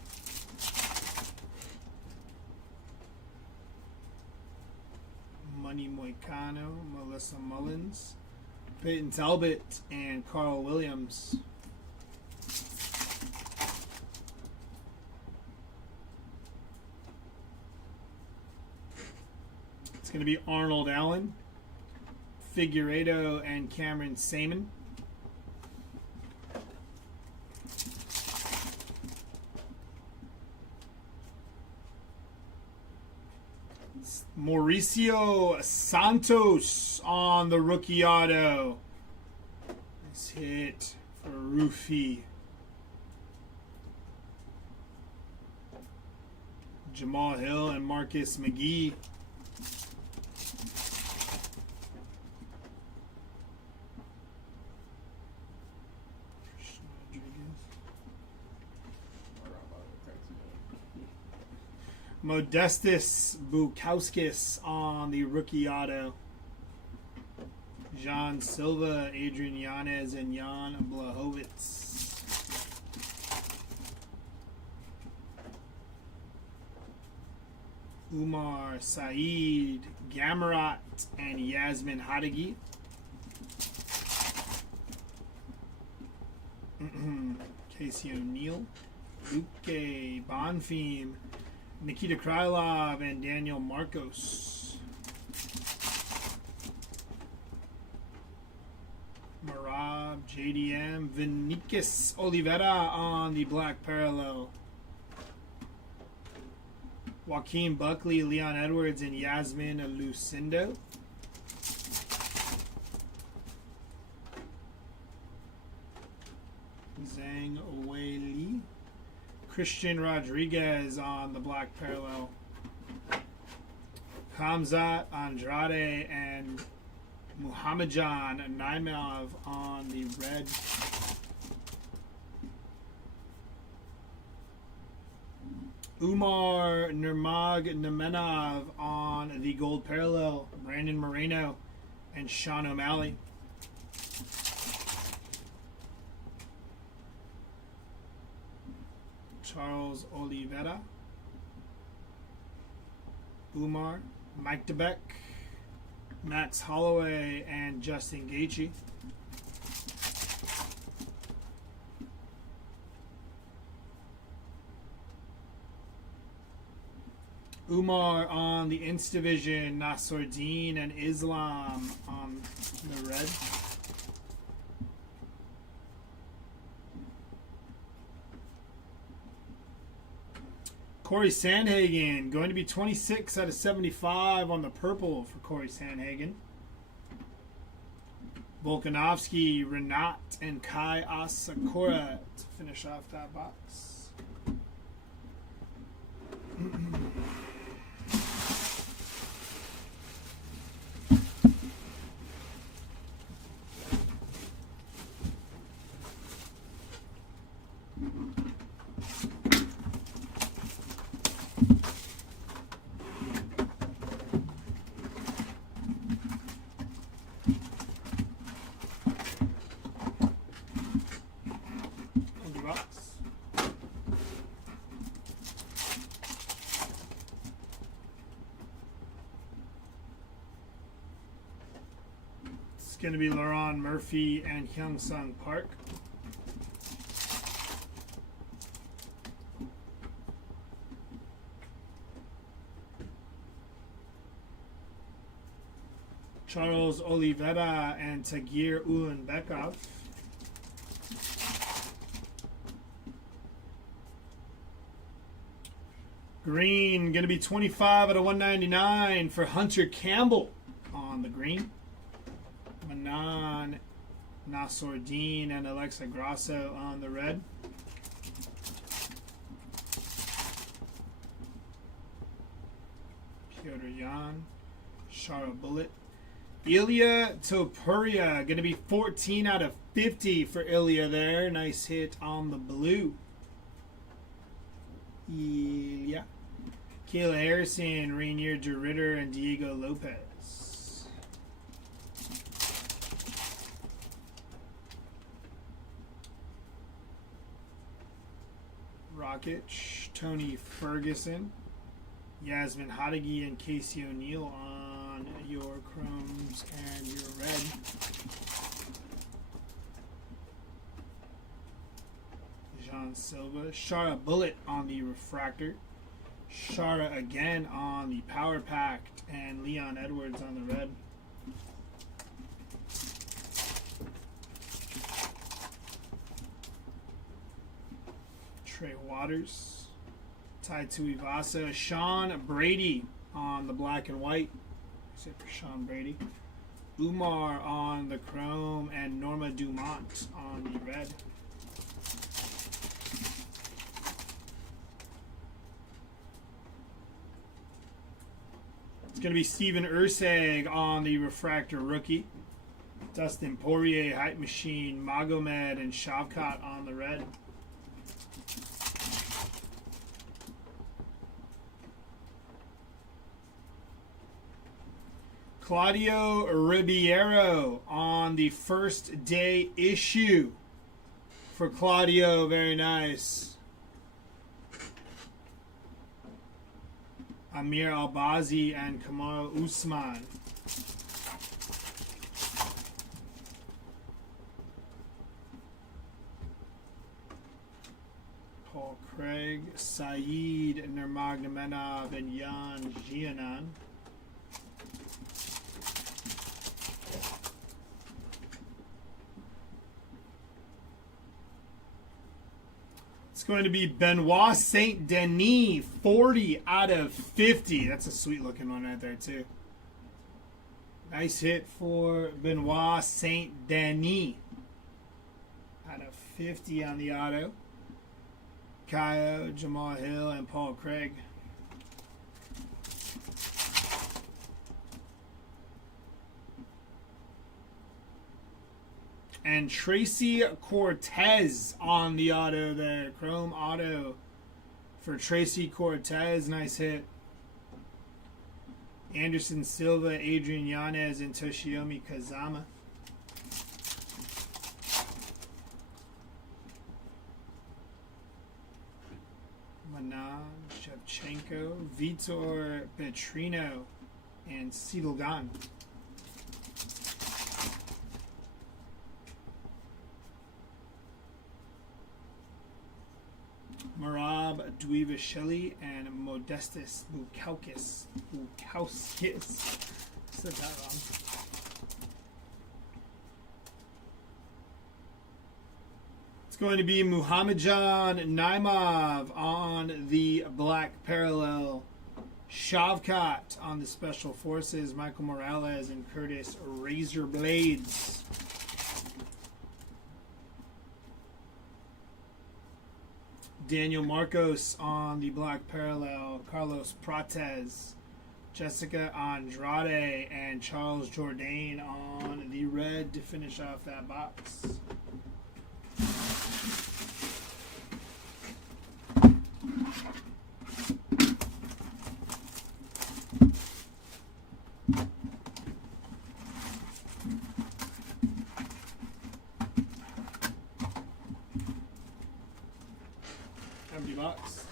Money Moicano, Melissa Mullins, Peyton Talbot, and Carl Williams. It's going to be Arnold Allen, Figueiredo, and Cameron Saman. Mauricio Santos on the rookie auto. Nice hit for Rufy. Jamal Hill and Marcus McGee. Modestus Bukowskis on the rookie auto. John Silva, Adrian Yanez, and Jan Blachowicz. Umar Saeed, Gamarot, and Yasmin Hadagi. Casey O'Neill, Luque Bonfim, Nikita Krylov, and Daniel Marcos. Marab, JDM, Vinicius Oliveira on the black parallel. Joaquin Buckley, Leon Edwards, and Yasmin Lucindo. Zhang Wei Li. Christian Rodriguez on the black parallel. Khamzat Andrade and Muhammadjan Naimov on the red. Umar Nurmagomedov on the gold parallel. Brandon Moreno and Sean O'Malley. Charles Oliveira, Umar, Mike DeBeck, Max Holloway, and Justin Gaethje. Umar on the Inst Division, Nasruddin and Islam on the red. Corey Sandhagen, going to be 26 out of 75 on the purple for Corey Sandhagen. Volkanovski, Renat, and Kai Asakura to finish off that box. going to be Laron Murphy and Hyung-Sung Park. Charles Oliveira and Tagir Ulanbekov. Green, going to be 25 out of 199 for Hunter Campbell on the green. Manan Nasordine and Alexa Grasso on the red. Piotr Jan, Shara Bullet. Ilya Topuria, going to be 14 out of 50 for Ilya there. Nice hit on the blue. Ilya. Kayla Harrison, Rainier DeRitter, and Diego Lopez. Rokic, Tony Ferguson, Yasmin Hadagi, and Casey O'Neill on your chromes and your red. Jean Silva, Shara Bullet on the refractor. Shara again on the power packed, and Leon Edwards on the red. Trey Waters, Tai Tuivasa, Sean Brady on the black and white. Except for Sean Brady. Umar on the chrome, and Norma Dumont on the red. It's going to be Steven Urseg on the refractor rookie. Dustin Poirier, Hype Machine, Magomed, and Shavkat on the red. Claudio Ribeiro on the first day issue for Claudio. Very nice. Amir Albazi and Kamaru Usman. Paul Craig, Saeed Nurmagomedov, and Yan Jianan. It's going to be Benoit Saint Denis, 40 out of 50. That's a sweet looking one right there too. Nice hit for Benoit Saint Denis. Out of 50 on the auto. Kaio, Jamal Hill, and Paul Craig. And Tracy Cortez on the auto there. Chrome auto for Tracy Cortez. Nice hit. Anderson Silva, Adrian Yanez, and Toshiomi Kazama. Manan Shevchenko, Vitor Petrino, and Seedlegan. Marab Dvivashvili and Modestus Bukauskis. Said that wrong. It's going to be Muhammadjan Naimov on the black parallel. Shavkat on the Special Forces. Michael Morales and Curtis Razor Blades. Daniel Marcos on the black parallel, Carlos Prates, Jessica Andrade, and Charles Jourdain on the red to finish off that box. Empty box.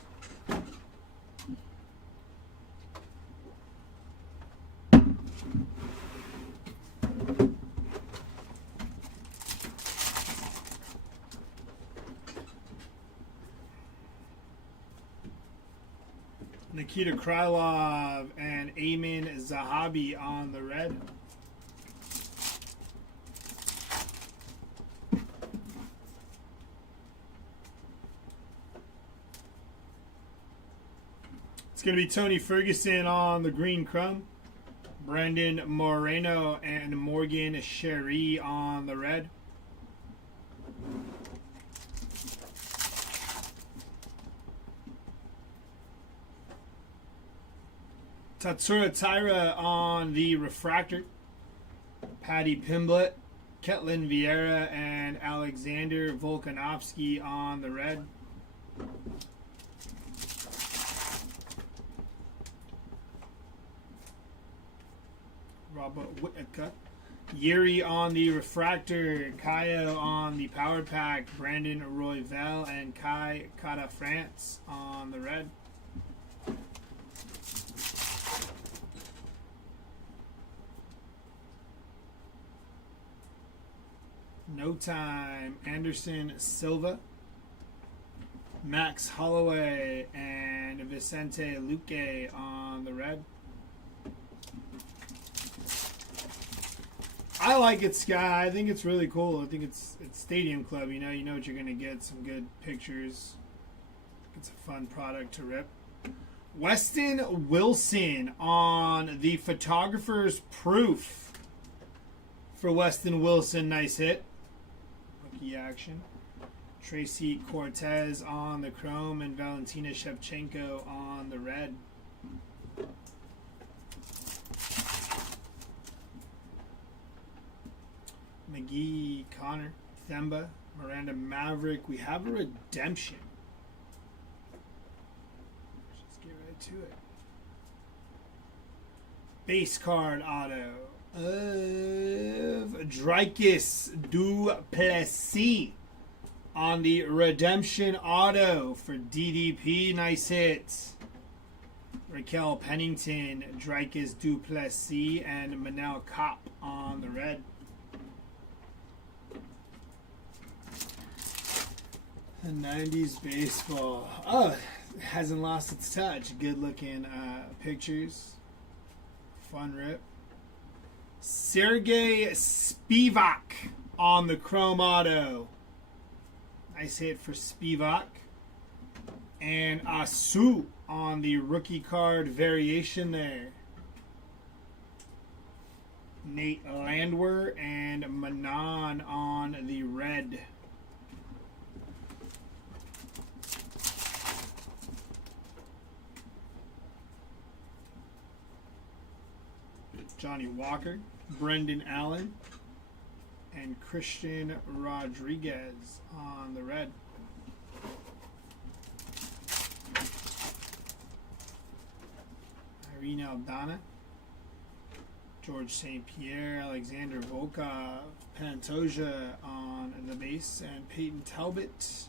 Nikita Krylov and Ayman Zahabi on the red. It's going to be Tony Ferguson on the green chrome. Brendan Moreno and Morgan Sherry on the red. Tatsura Taira on the refractor. Paddy Pimblett, Ketlin Vieira, and Alexander Volkanovsky on the red. Robert Whittaker. Yuri on the refractor. Kaio on the power pack. Brandon Royval and Kai Kata France on the red. No Time, Anderson Silva, Max Holloway, and Vicente Luque on the red. I like it, Sky. I think it's really cool. I think it's Stadium Club. You know what you're gonna get. Some good pictures. It's a fun product to rip. Weston Wilson on the photographer's proof for Weston Wilson. Nice hit. Rookie action. Tracy Cortez on the chrome and Valentina Shevchenko on the red. McGee, Connor, Themba, Miranda Maverick. We have a redemption. Let's get right to it. Base card auto of Dricus Duplessis on the redemption auto for DDP. Nice hit. Raquel Pennington, Dricus Duplessis, and Manel Kopp on the red. The 90s baseball. Oh, it hasn't lost its touch. Good looking pictures. Fun rip. Sergey Spivak on the chrome auto. Nice hit for Spivak. And Asu on the rookie card variation there. Nate Landwehr and Manon on the red. Johnny Walker, Brendan Allen, and Christian Rodriguez on the red. Irene Aldana, George St. Pierre, Alexander Volkov, Pantoja on the base, and Peyton Talbot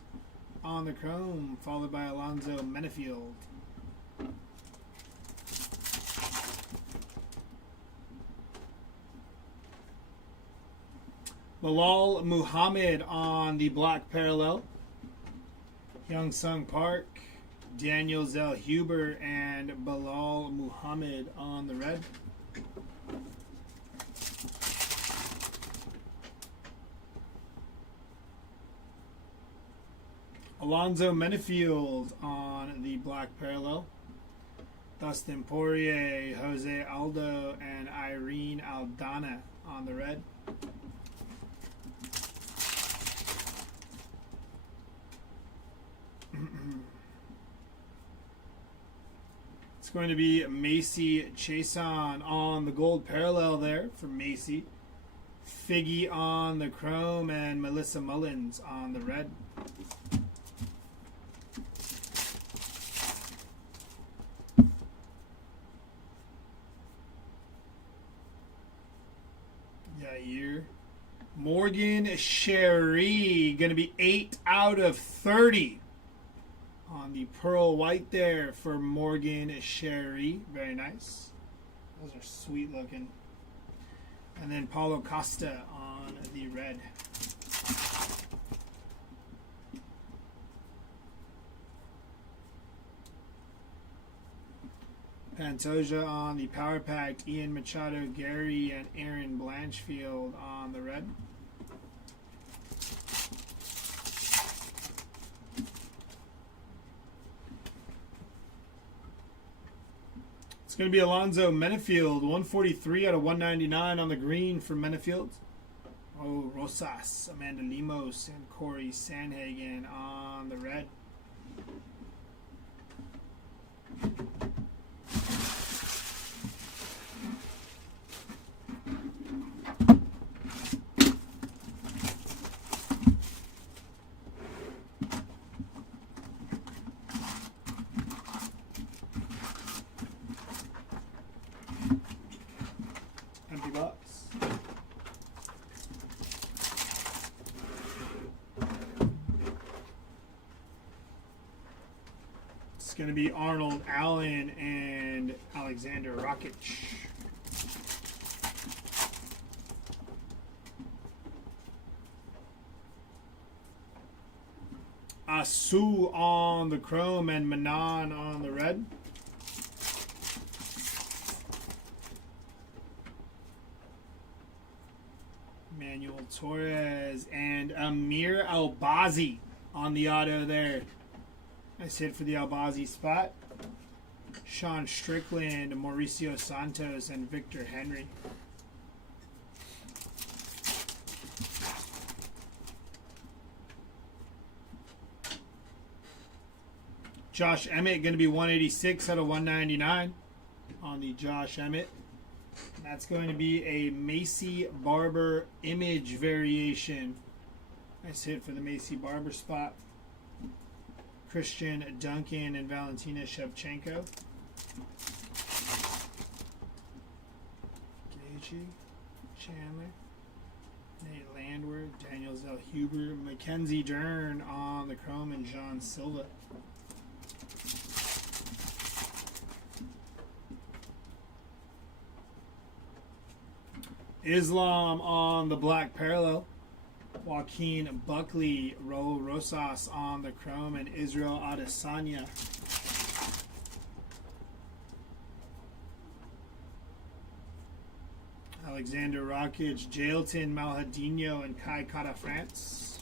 on the chrome, followed by Alonzo Menefield. Bilal Muhammad on the black parallel. Young Sung Park, Daniel Zellhuber, and Bilal Muhammad on the red. Alonzo Menefield on the black parallel. Dustin Poirier, Jose Aldo, and Irene Aldana on the red. It's going to be Macy Chason on the gold parallel there for Macy. Figgy on the chrome and Melissa Mullins on the red. Yair. Morgan Sherry, going to be 8 out of 30 on the pearl white there for Morgan Sherry. Very nice. Those are sweet looking. And then Paulo Costa on the red. Pantoja on the Power Pack. Ian Machado, Gary, and Aaron Blanchfield on the red. It's going to be Alonzo Menefield, 143 out of 199 on the green for Menefield. Oh, Rosas, Amanda Lemos, and Corey Sanhagen on the red. Empty box. It's going to be Arnold Allen and Alexander Rakic. Asu on the chrome and Manan on the red. Manuel Torres and Amir Albazi on the auto there. Nice hit for the Albazi spot. Sean Strickland, Mauricio Santos, and Victor Henry. Josh Emmett going to be 186 out of 199 on the Josh Emmett. That's going to be a Macy Barber image variation. Nice hit for the Macy Barber spot. Christian Duncan and Valentina Shevchenko. Gaethje, Chandler, Nate Landwehr, Daniel Zellhuber, Mackenzie Dern on the chrome, and John Silva. Islam on the black parallel. Joaquin Buckley, Raul Rosas on the chrome, and Israel Adesanya. Alexander Rakic, Jailton Malhadinho, and Kai Kara France.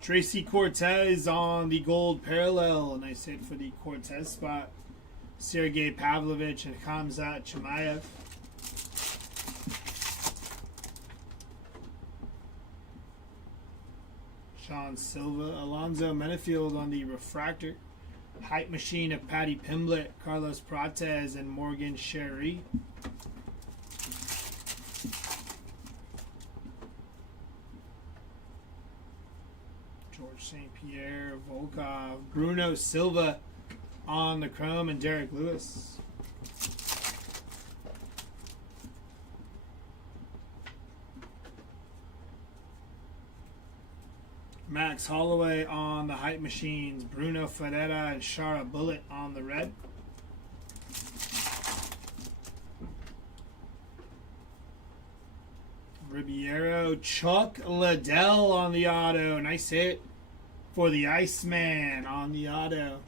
Tracy Cortez on the gold parallel. Nice hit for the Cortez spot. Sergey Pavlovich and Khamzat Chimaev. Sean Silva. Alonzo Menefield on the refractor. Hype machine of Patty Pimblett, Carlos Prates, and Morgan Sherry. George St. Pierre, Volkov, Bruno Silva on the chrome, and Derek Lewis. Max Holloway on the hype machines, Bruno Ferreira and Shara Bullet on the red. Ribeiro, Chuck Liddell on the auto. Nice hit for the Iceman on the auto.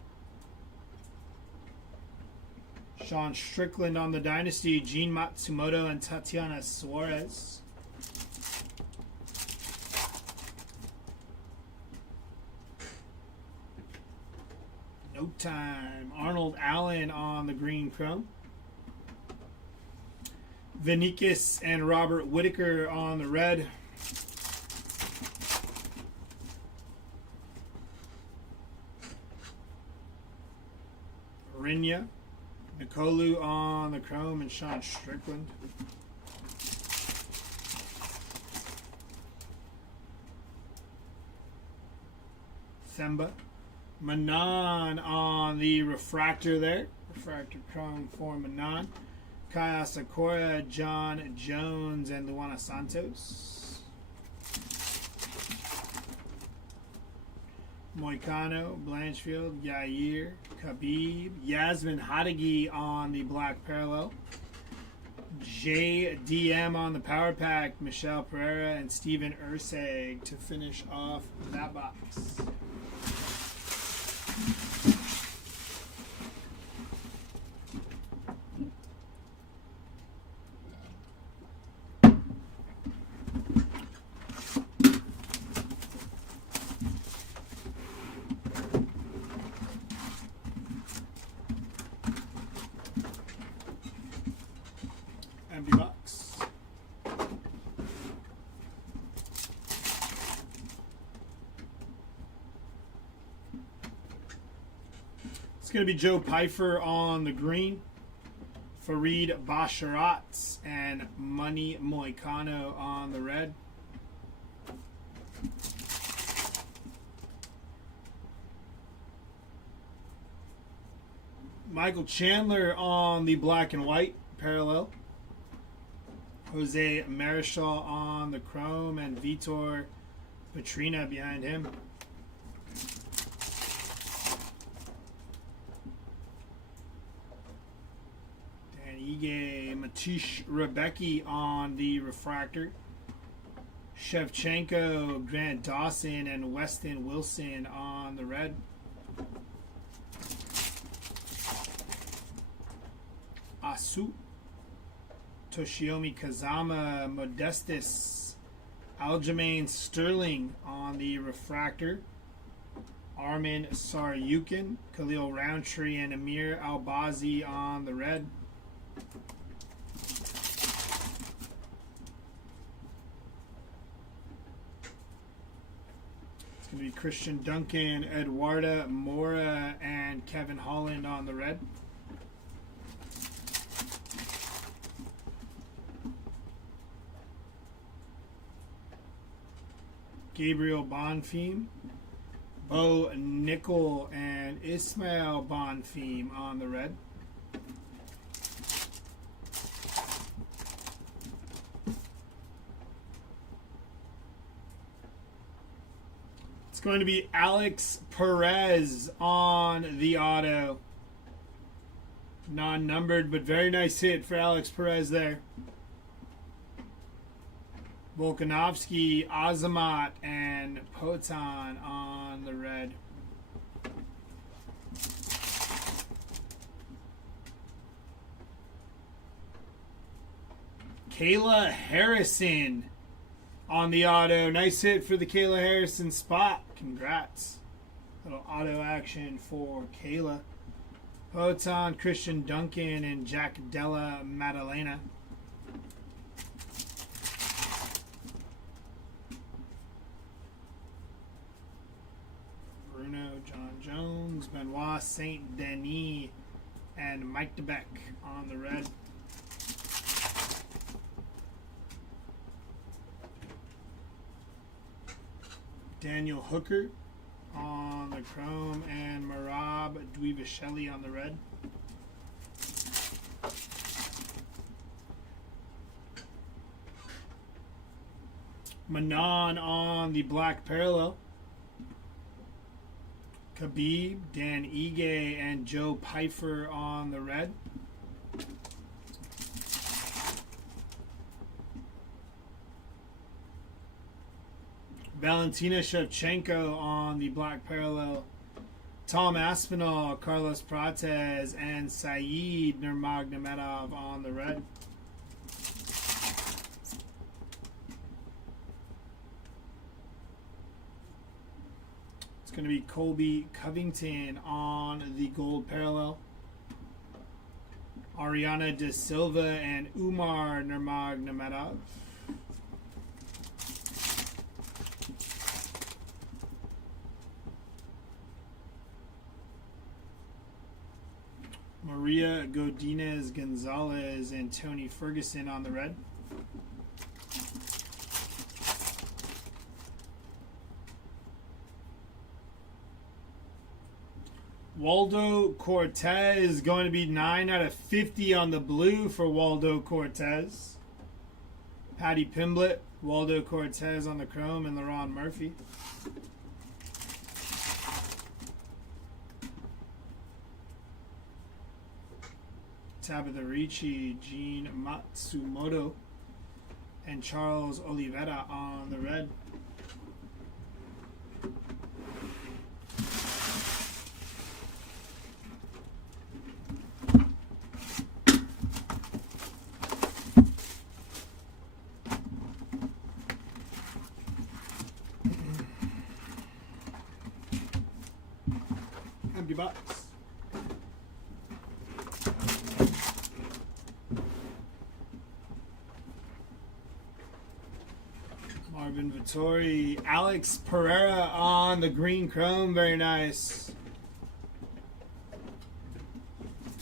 Sean Strickland on the Dynasty, Gene Matsumoto and Tatiana Suarez. No time. Arnold Allen on the green chrome. Vinikas and Robert Whitaker on the red. Rinya, Nikolu on the chrome, and Sean Strickland. Themba. Manan on the refractor there. Refractor chrome for Manan. Kaya Sakura, John Jones, and Luana Santos. Moicano, Blanchfield, Yair, Khabib, Yasmin Hadagi on the black parallel. JDM on the power pack, Michelle Pereira and Steven Urseg to finish off that box. Empty box. It's going to be Joe Pfeiffer on the green, Fareed Basharat and Money Moicano on the red. Michael Chandler on the black and white parallel. Jose Marichal on the chrome and Vitor Petrina behind him. Dan Ige, Matish Rebecki on the refractor. Shevchenko, Grant Dawson, and Weston Wilson on the red. Asu, Toshiomi Kazama, Modestus, Aljamain Sterling on the refractor. Armin Saryukin, Khalil Roundtree, and Amir Albazi on the red. It's going to be Christian Duncan, Eduardo Mora, and Kevin Holland on the red. Gabriel Bonfim, Bo Nickel, and Ismail Bonfim on the red. It's going to be Alex Perez on the auto. Non-numbered, but very nice hit for Alex Perez there. Volkanovski, Azamat, and Potan on the red. Kayla Harrison on the auto. Nice hit for the Kayla Harrison spot. Congrats. Little auto action for Kayla. Potan, Christian Duncan, and Jack Della Maddalena. Bruno, John Jones, Benoit Saint Denis, and Mike DeBeck on the red. Daniel Hooker on the chrome, and Marab Dwivasheli on the red. Manon on the black parallel. Khabib, Dan Ige, and Joe Pfeiffer on the red. Valentina Shevchenko on the black parallel. Tom Aspinall, Carlos Prates, and Saeed Nurmagomedov on the red. It's going to be Colby Covington on the gold parallel. Ariana De Silva and Umar Nurmagomedov. Maria Godinez Gonzalez and Tony Ferguson on the red. Waldo Cortez going to be 9 out of 50 on the blue for Waldo Cortez. Patty Pimblett, Waldo Cortez on the chrome, and LaRon Murphy. Tabitha Ricci, Gene Matsumoto, and Charles Oliveira on the red. Empty box. Marvin Vittori, Alex Pereira on the green chrome, very nice.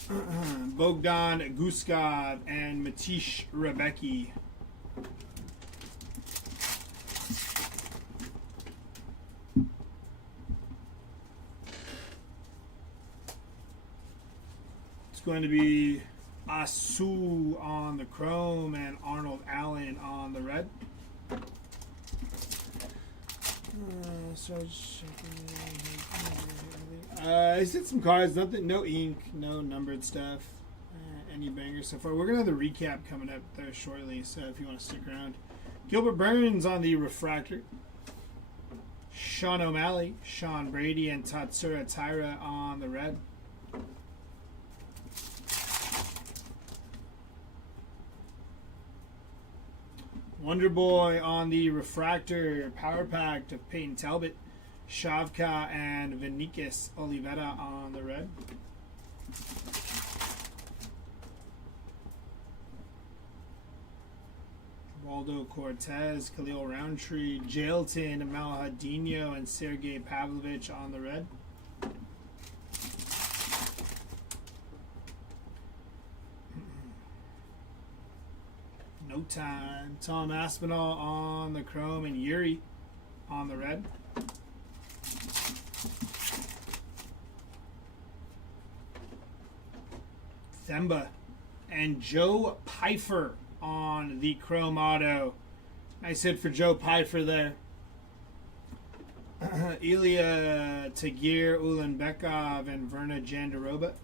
Bogdan Guskov and Matish Rebecki. It's going to be Asu on the chrome and Arnold Allen on the red. I said some cards, nothing, no ink, no numbered stuff, any bangers so far. We're gonna have the recap coming up there shortly, so if you want to stick around. Gilbert Burns on the refractor. Sean O'Malley, Sean Brady, and Tatsura Taira on the red. Wonder Boy on the refractor, power pack of Peyton Talbot, Shavka, and Vinicus Oliveira on the red. Waldo Cortez, Khalil Roundtree, Jailton, Malhadinho, and Sergei Pavlovich on the red. No time. Tom Aspinall on the chrome and Yuri on the red. Themba and Joe Pfeiffer on the chrome auto. Nice hit for Joe Pfeiffer there. Ilya Tagir Ulanbekov and Verna Jandaroba.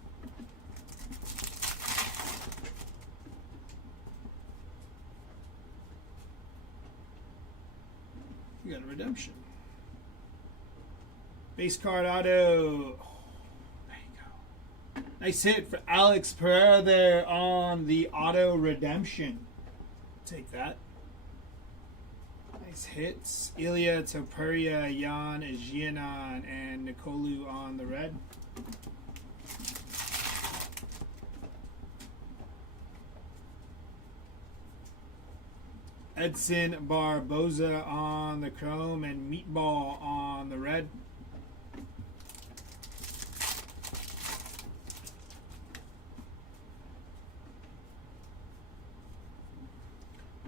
We got a redemption. Base card auto. Oh, there you go. Nice hit for Alex Pereira there on the auto redemption. Take that. Nice hits. Ilya Topuria, Jan Gianon, and Nikolu on the red. Edson Barboza on the chrome and Meatball on the red.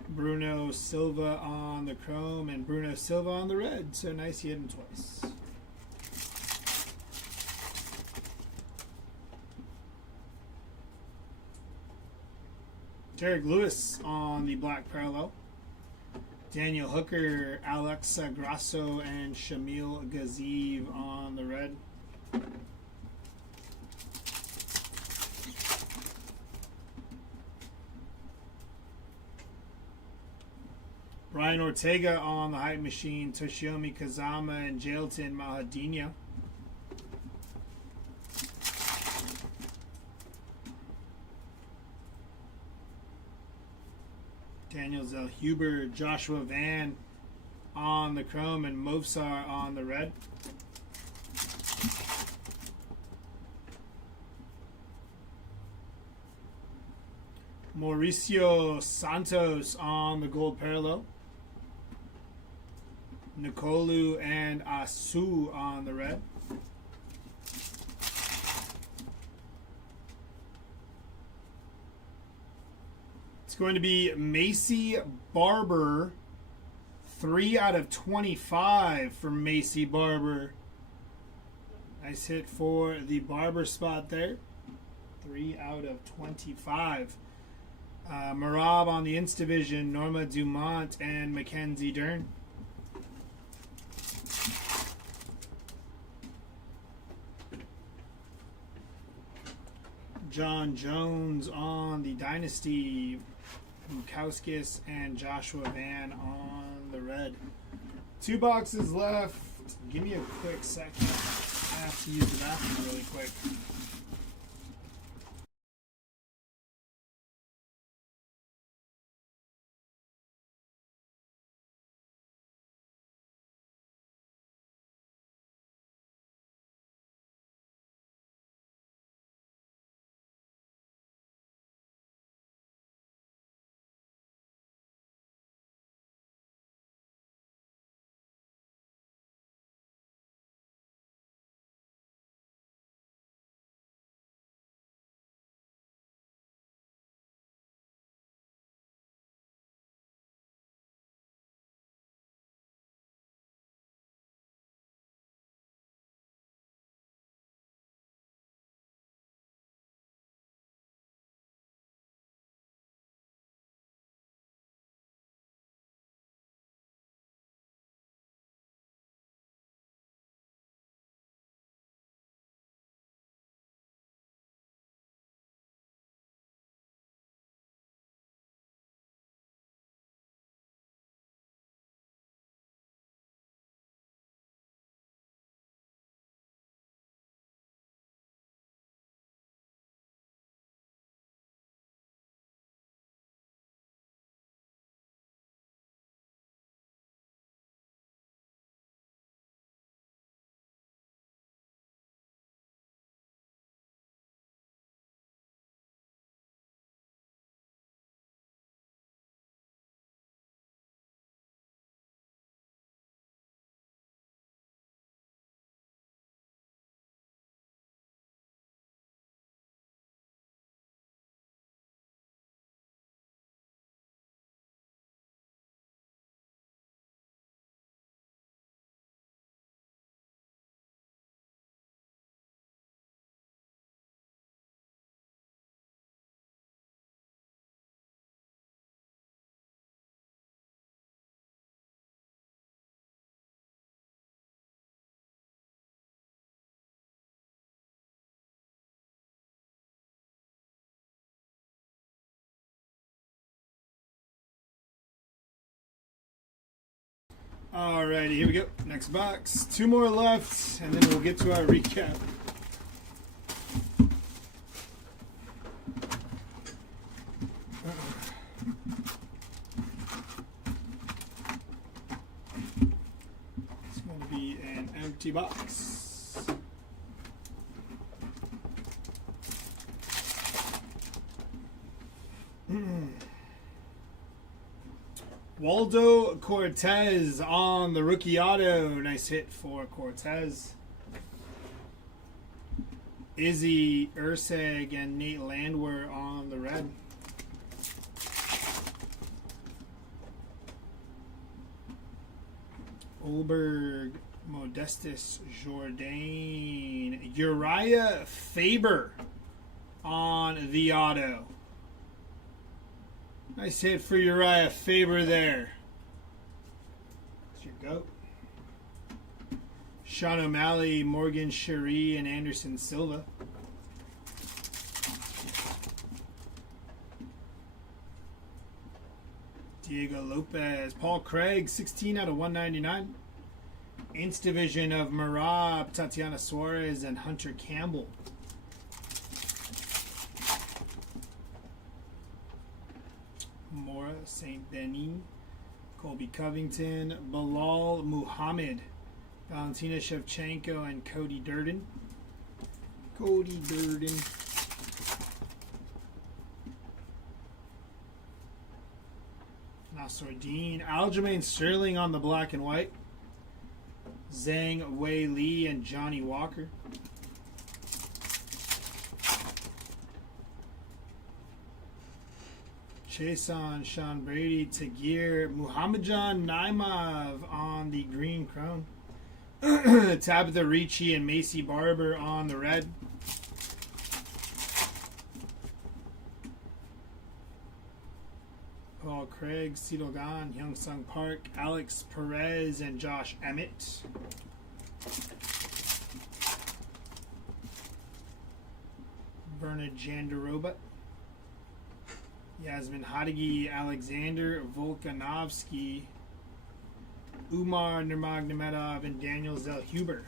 Bruno Silva on the chrome and Bruno Silva on the red. So nice, he hit him twice. Derek Lewis on the black parallel. Daniel Hooker, Alexa Grasso, and Shamil Gaziv on the red. Brian Ortega on the hype machine, Toshiomi Kazama, and Jailton Mahadinho. Daniel Zellhuber, Joshua Van on the chrome, and Movsar on the red. Mauricio Santos on the gold parallel. Nikolu and Asu on the red. It's going to be Macy Barber. 3 out of 25 for Macy Barber. Nice hit for the Barber spot there. 3 out of 25. Marab on the Inst Division, Norma Dumont, and Mackenzie Dern. John Jones on the Dynasty. Bukowskis and Joshua Van on the red. 2 boxes left. Give me a quick second. I have to use the bathroom really quick. Alrighty, here we go. Next box. 2 more left, and then we'll get to our recap. It's going to be an empty box. Waldo Cortez on the rookie auto. Nice hit for Cortez. Izzy Urseg and Nate Landwehr on the red. Olberg, Modestus, Jourdain, Uriah Faber on the auto. Nice hit for Uriah Faber there. That's your goat. Sean O'Malley, Morgan Cherie, and Anderson Silva. Diego Lopez, Paul Craig, 16 out of 199. Ints division of Marab, Tatiana Suarez, and Hunter Campbell. Mora St. Denis, Colby Covington, Bilal Muhammad, Valentina Shevchenko, and Cody Durden. Cody Durden. Nasruddin, Aljamain Sterling on the black and white. Zhang Wei Li and Johnny Walker. Chason, Sean Brady, Tagir, Muhammadjan Naimov on the green crown. Tabitha Ricci and Macy Barber on the red. Paul Craig, Cedal Gan, Hyung Sung Park, Alex Perez, and Josh Emmett. Verna Jandaroba. Yasmin Hadigi, Alexander Volkanovsky, Umar Nurmagomedov, and Daniel Zellhuber.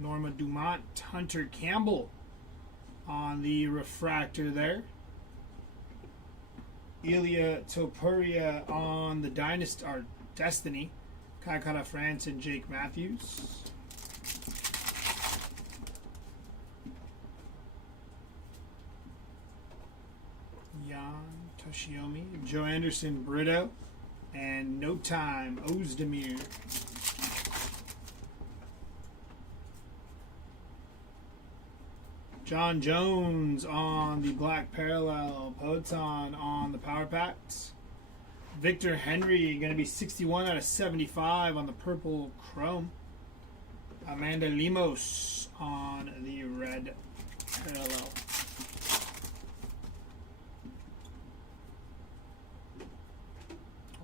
Norma Dumont, Hunter Campbell on the refractor there. Ilya Topuria on the Destiny. Kai Kara France and Jake Matthews. Jan Toshiomi, Joe Anderson, Brito, and No Time, Ozdemir. John Jones on the black parallel, Poton on the power packs. Victor Henry going to be 61 out of 75 on the purple chrome. Amanda Lemos on the red parallel.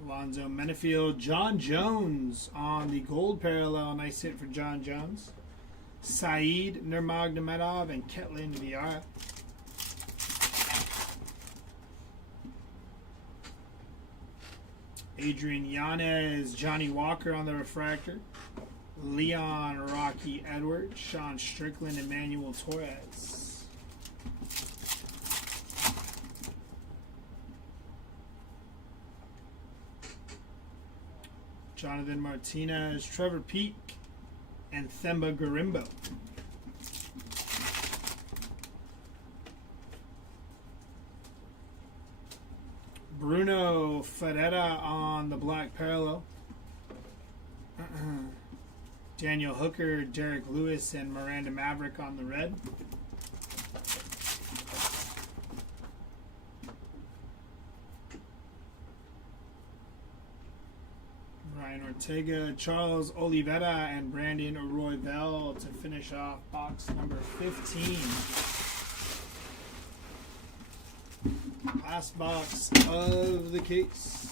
Alonzo Menefield, John Jones on the gold parallel. Nice hit for John Jones. Saeed Nurmagomedov and Ketlin Vieira. Adrian Yanez, Johnny Walker on the refractor. Leon Rocky Edwards, Sean Strickland, Emmanuel Torres. Jonathan Martinez, Trevor Peak, and Themba Garimbo. Bruno Ferreira on the black parallel. Daniel Hooker, Derek Lewis, and Miranda Maverick on the red. Ryan Ortega, Charles Oliveira, and Brandon Royvell to finish off box number 15. Last box of the case.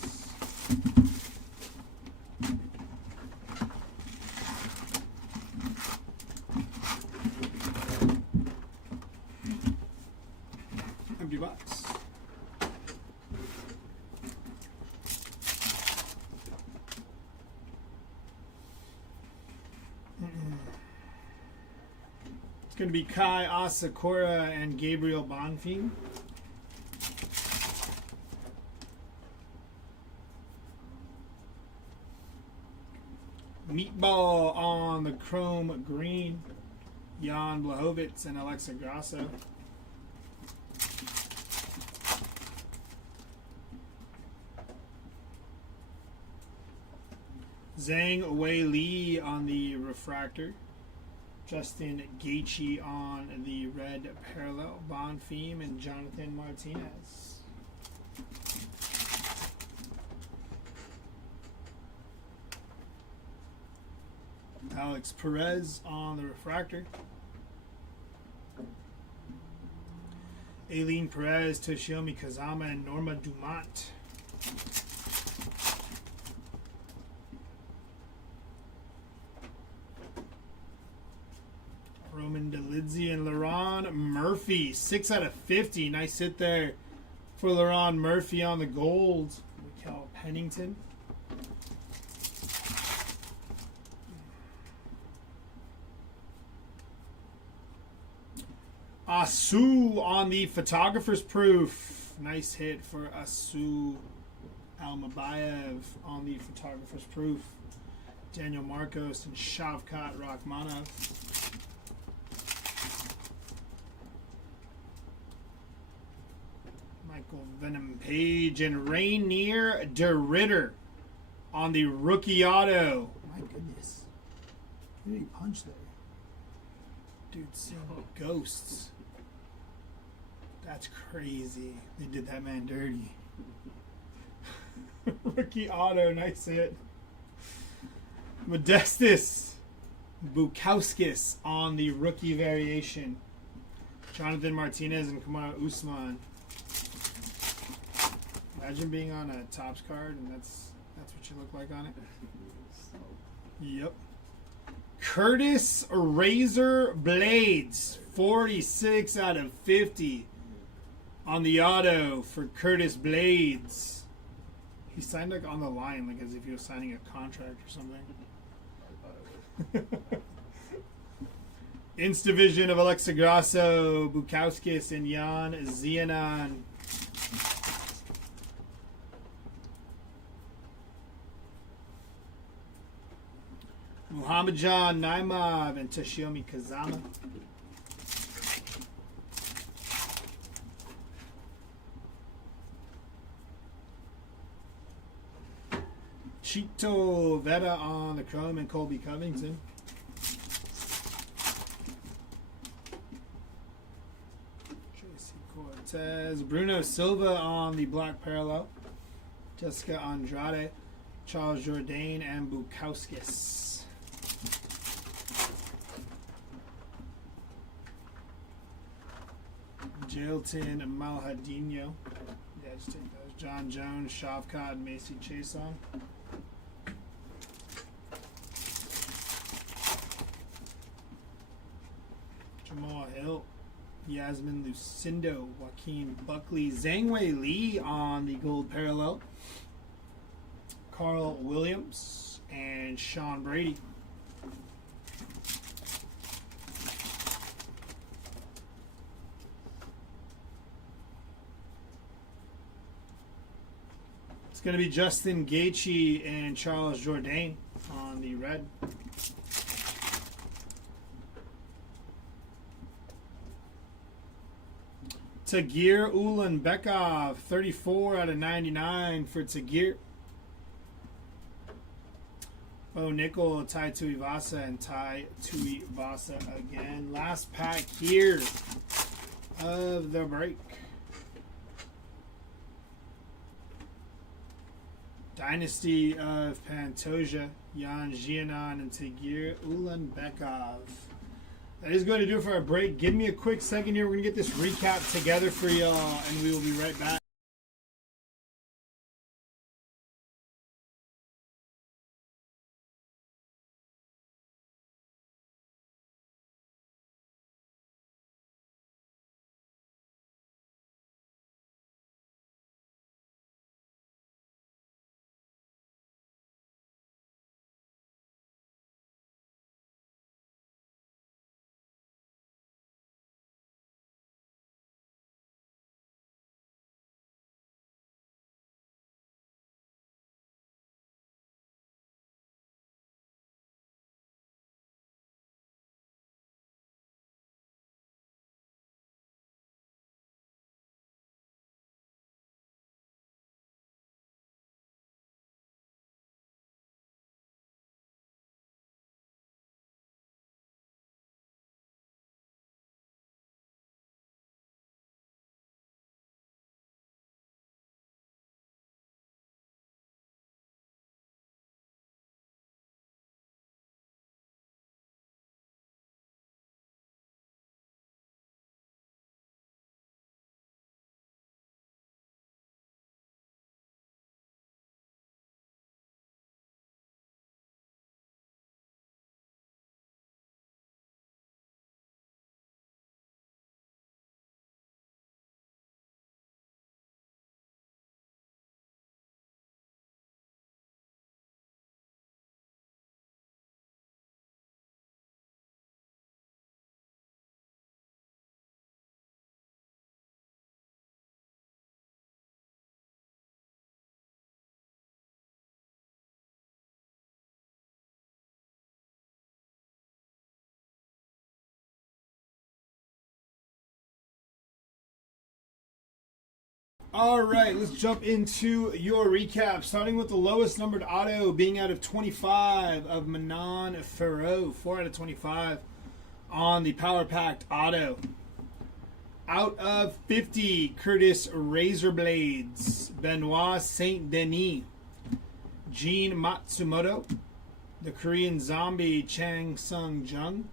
Empty box. It's going to be Kai Asakura and Gabriel Bonfim. Meatball on the chrome green. Jan Blachowicz and Alexa Grasso. Zhang Wei Li on the refractor. Justin Gaethje on the red parallel. Bonfim and Jonathan Martinez. Alex Perez on the refractor. Aileen Perez, Toshiomi Kazama, and Norma Dumont. Roman Delizzi and Laron Murphy. 6 out of 50. Nice hit there for Laron Murphy on the gold. Mikel Pennington. Asu on the photographer's proof. Nice hit for Asu Almabayev on the photographer's proof. Daniel Marcos and Shavkat Rakhmonov. Michael Venom Page and Rainier DeRitter on the rookie auto. My goodness. Who did he punch there? Dude, seeing ghosts. That's crazy. They did that man dirty. Rookie auto, nice hit. Modestus Bukowskis on the rookie variation. Jonathan Martinez and Kamara Usman. Imagine being on a Topps card and that's That's what you look like on it. Yep. Curtis Razor Blades, 46 out of 50 on the auto for Curtis Blades. He signed like on the line, like as if he was signing a contract or something. Insta-Vision of Alexa Grasso, Bukowskis, and Jan Zianan. Muhammadjan Naimov and Toshiomi Kazama. Chito Vera on the Chrome and Colby Covington. Tracy Cortez. Bruno Silva on the Black Parallel. Jessica Andrade. Charles Jourdain and Bukowskis. Jailton Malhadinho. Yeah, just take those. John Jones, Shavkat, and Macy Chason. Jamal Hill, Yasmin Lucindo, Joaquin Buckley, Zhangwei Li on the gold parallel. Carl Williams and Sean Brady. It's going to be Justin Gaethje and Charles Jourdain on the red. Tagir Ulanbekov, 34 out of 99 for Tagir. Bo Nickel, Tai Tuivasa, and Tai Tuivasa again. Last pack here of the break. Dynasty of Pantoja, Jan Zianan, and Tagir Ulanbekov. That is going to do it for our break. Give me a quick second here. We're going to get this recap together for y'all, and we will be right back. All right, let's jump into your recap, starting with the lowest numbered auto being out of 25 of Manon Ferro, 4 out of 25 on the Power Packed auto. Out of 50, Curtis Razorblades, Benoit Saint Denis, Gene Matsumoto, the Korean Zombie Chang Sung Jung,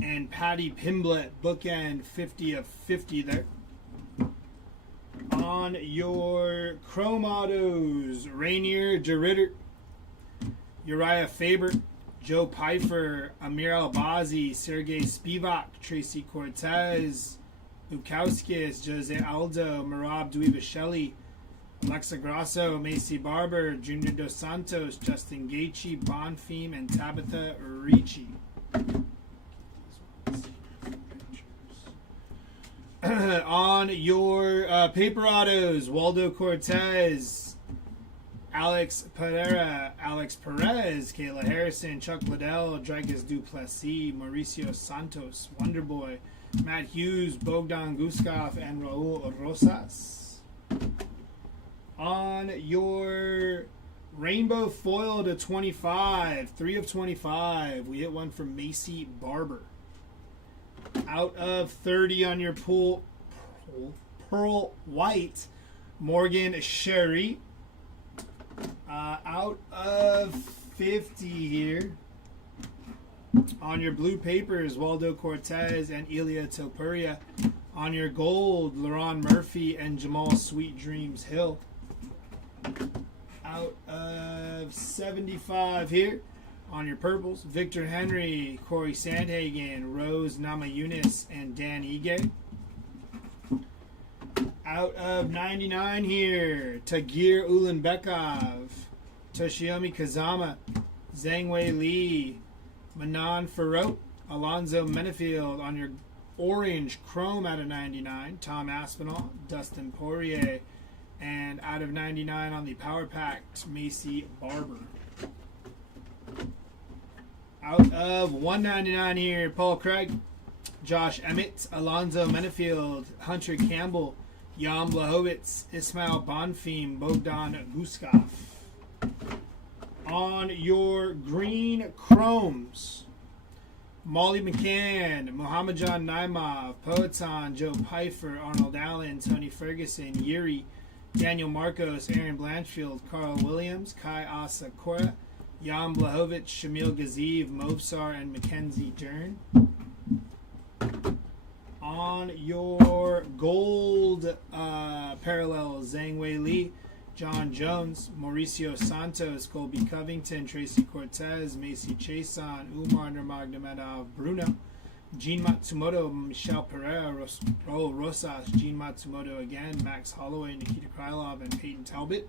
and Patty Pimblett, bookend 50 of 50 there. On your Chrome Autos, Rainier DeRitter, Uriah Faber, Joe Pfeiffer, Amir Albazi, Sergey Spivak, Tracy Cortez, Bukowskis, Jose Aldo, Marab Dweebasheli, Alexa Grasso, Macy Barber, Junior Dos Santos, Justin Gaethje, Bonfim, and Tabitha Ricci. On your paper autos, Waldo Cortez, Alex Pereira, Alex Perez, Kayla Harrison, Chuck Liddell, Dricus Duplessis, Mauricio Santos, Wonderboy, Matt Hughes, Bogdan Guskov, and Raul Rosas. On your rainbow foil to 25, 3 of 25, we hit one from Macy Barber. Out of 30 on your Pearl White, Morgan Sherry. Out of 50 here on your blue papers, Waldo Cortez and Ilya Topuria. On your gold, Laron Murphy and Jamal Sweet Dreams Hill. Out of 75 here on your purples, Victor Henry, Corey Sandhagen, Rose Namajunas, and Dan Ige. Out of 99 here, Tagir Ulanbekov, Toshiomi Kazama, Zhangwei Li, Manon Farot, Alonzo Menefield. On your orange chrome out of 99, Tom Aspinall, Dustin Poirier, and out of 99 on the Power Pack, Macy Barber. Out of 199 here, Paul Craig, Josh Emmett, Alonzo Menefield, Hunter Campbell, Jan Blachowicz, Ismail Bonfim, Bogdan Guskov. On your green chromes, Molly McCann, Muhammadjan Naimov, Poetan, Joe Pfeiffer, Arnold Allen, Tony Ferguson, Yuri, Daniel Marcos, Aaron Blanchfield, Carl Williams, Kai Asakura, Jan Blachowicz, Shamil Gaziv, Movsar, and Mackenzie Dern. On your gold parallel, Zhang Wei Li, John Jones, Mauricio Santos, Colby Covington, Tracy Cortez, Macy Chason, Umar Nurmagomedov, Bruno, Gene Matsumoto, Michelle Pereira, Raul Rosas, Gene Matsumoto again, Max Holloway, Nikita Krylov, and Peyton Talbot.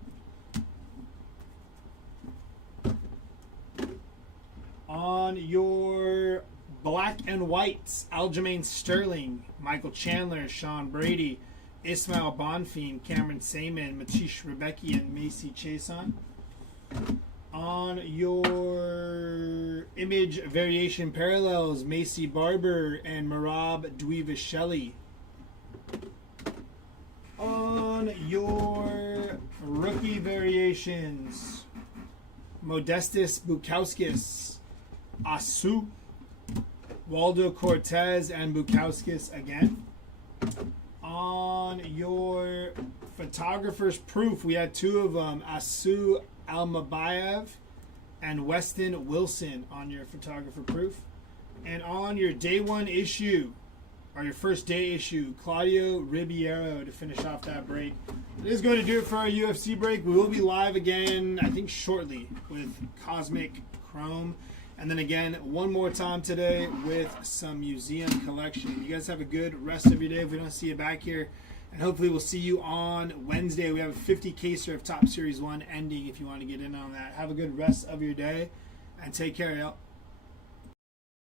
On your black and whites, Aljamain Sterling, Michael Chandler, Sean Brady, Ismail Bonfim, Cameron Saman, Matish Rebecki, and Macy Chason. On your image variation parallels, Macy Barber and Marab Dweebasheli. On your rookie variations, Modestus Bukowskis, Asu, Waldo Cortez, and Bukowskis again. On your photographer's proof, we had two of them, Asu Almabayev and Weston Wilson on your photographer proof. And on your day one issue, or your first day issue, Claudio Ribeiro to finish off that break. It is going to do it for our UFC break. We will be live again, I think, shortly with Cosmic Chrome. And then again, one more time today with some museum collection. You guys have a good rest of your day if we don't see you back here. And hopefully we'll see you on Wednesday. We have a 50 caser of Top Series 1 ending if you want to get in on that. Have a good rest of your day and take care, y'all.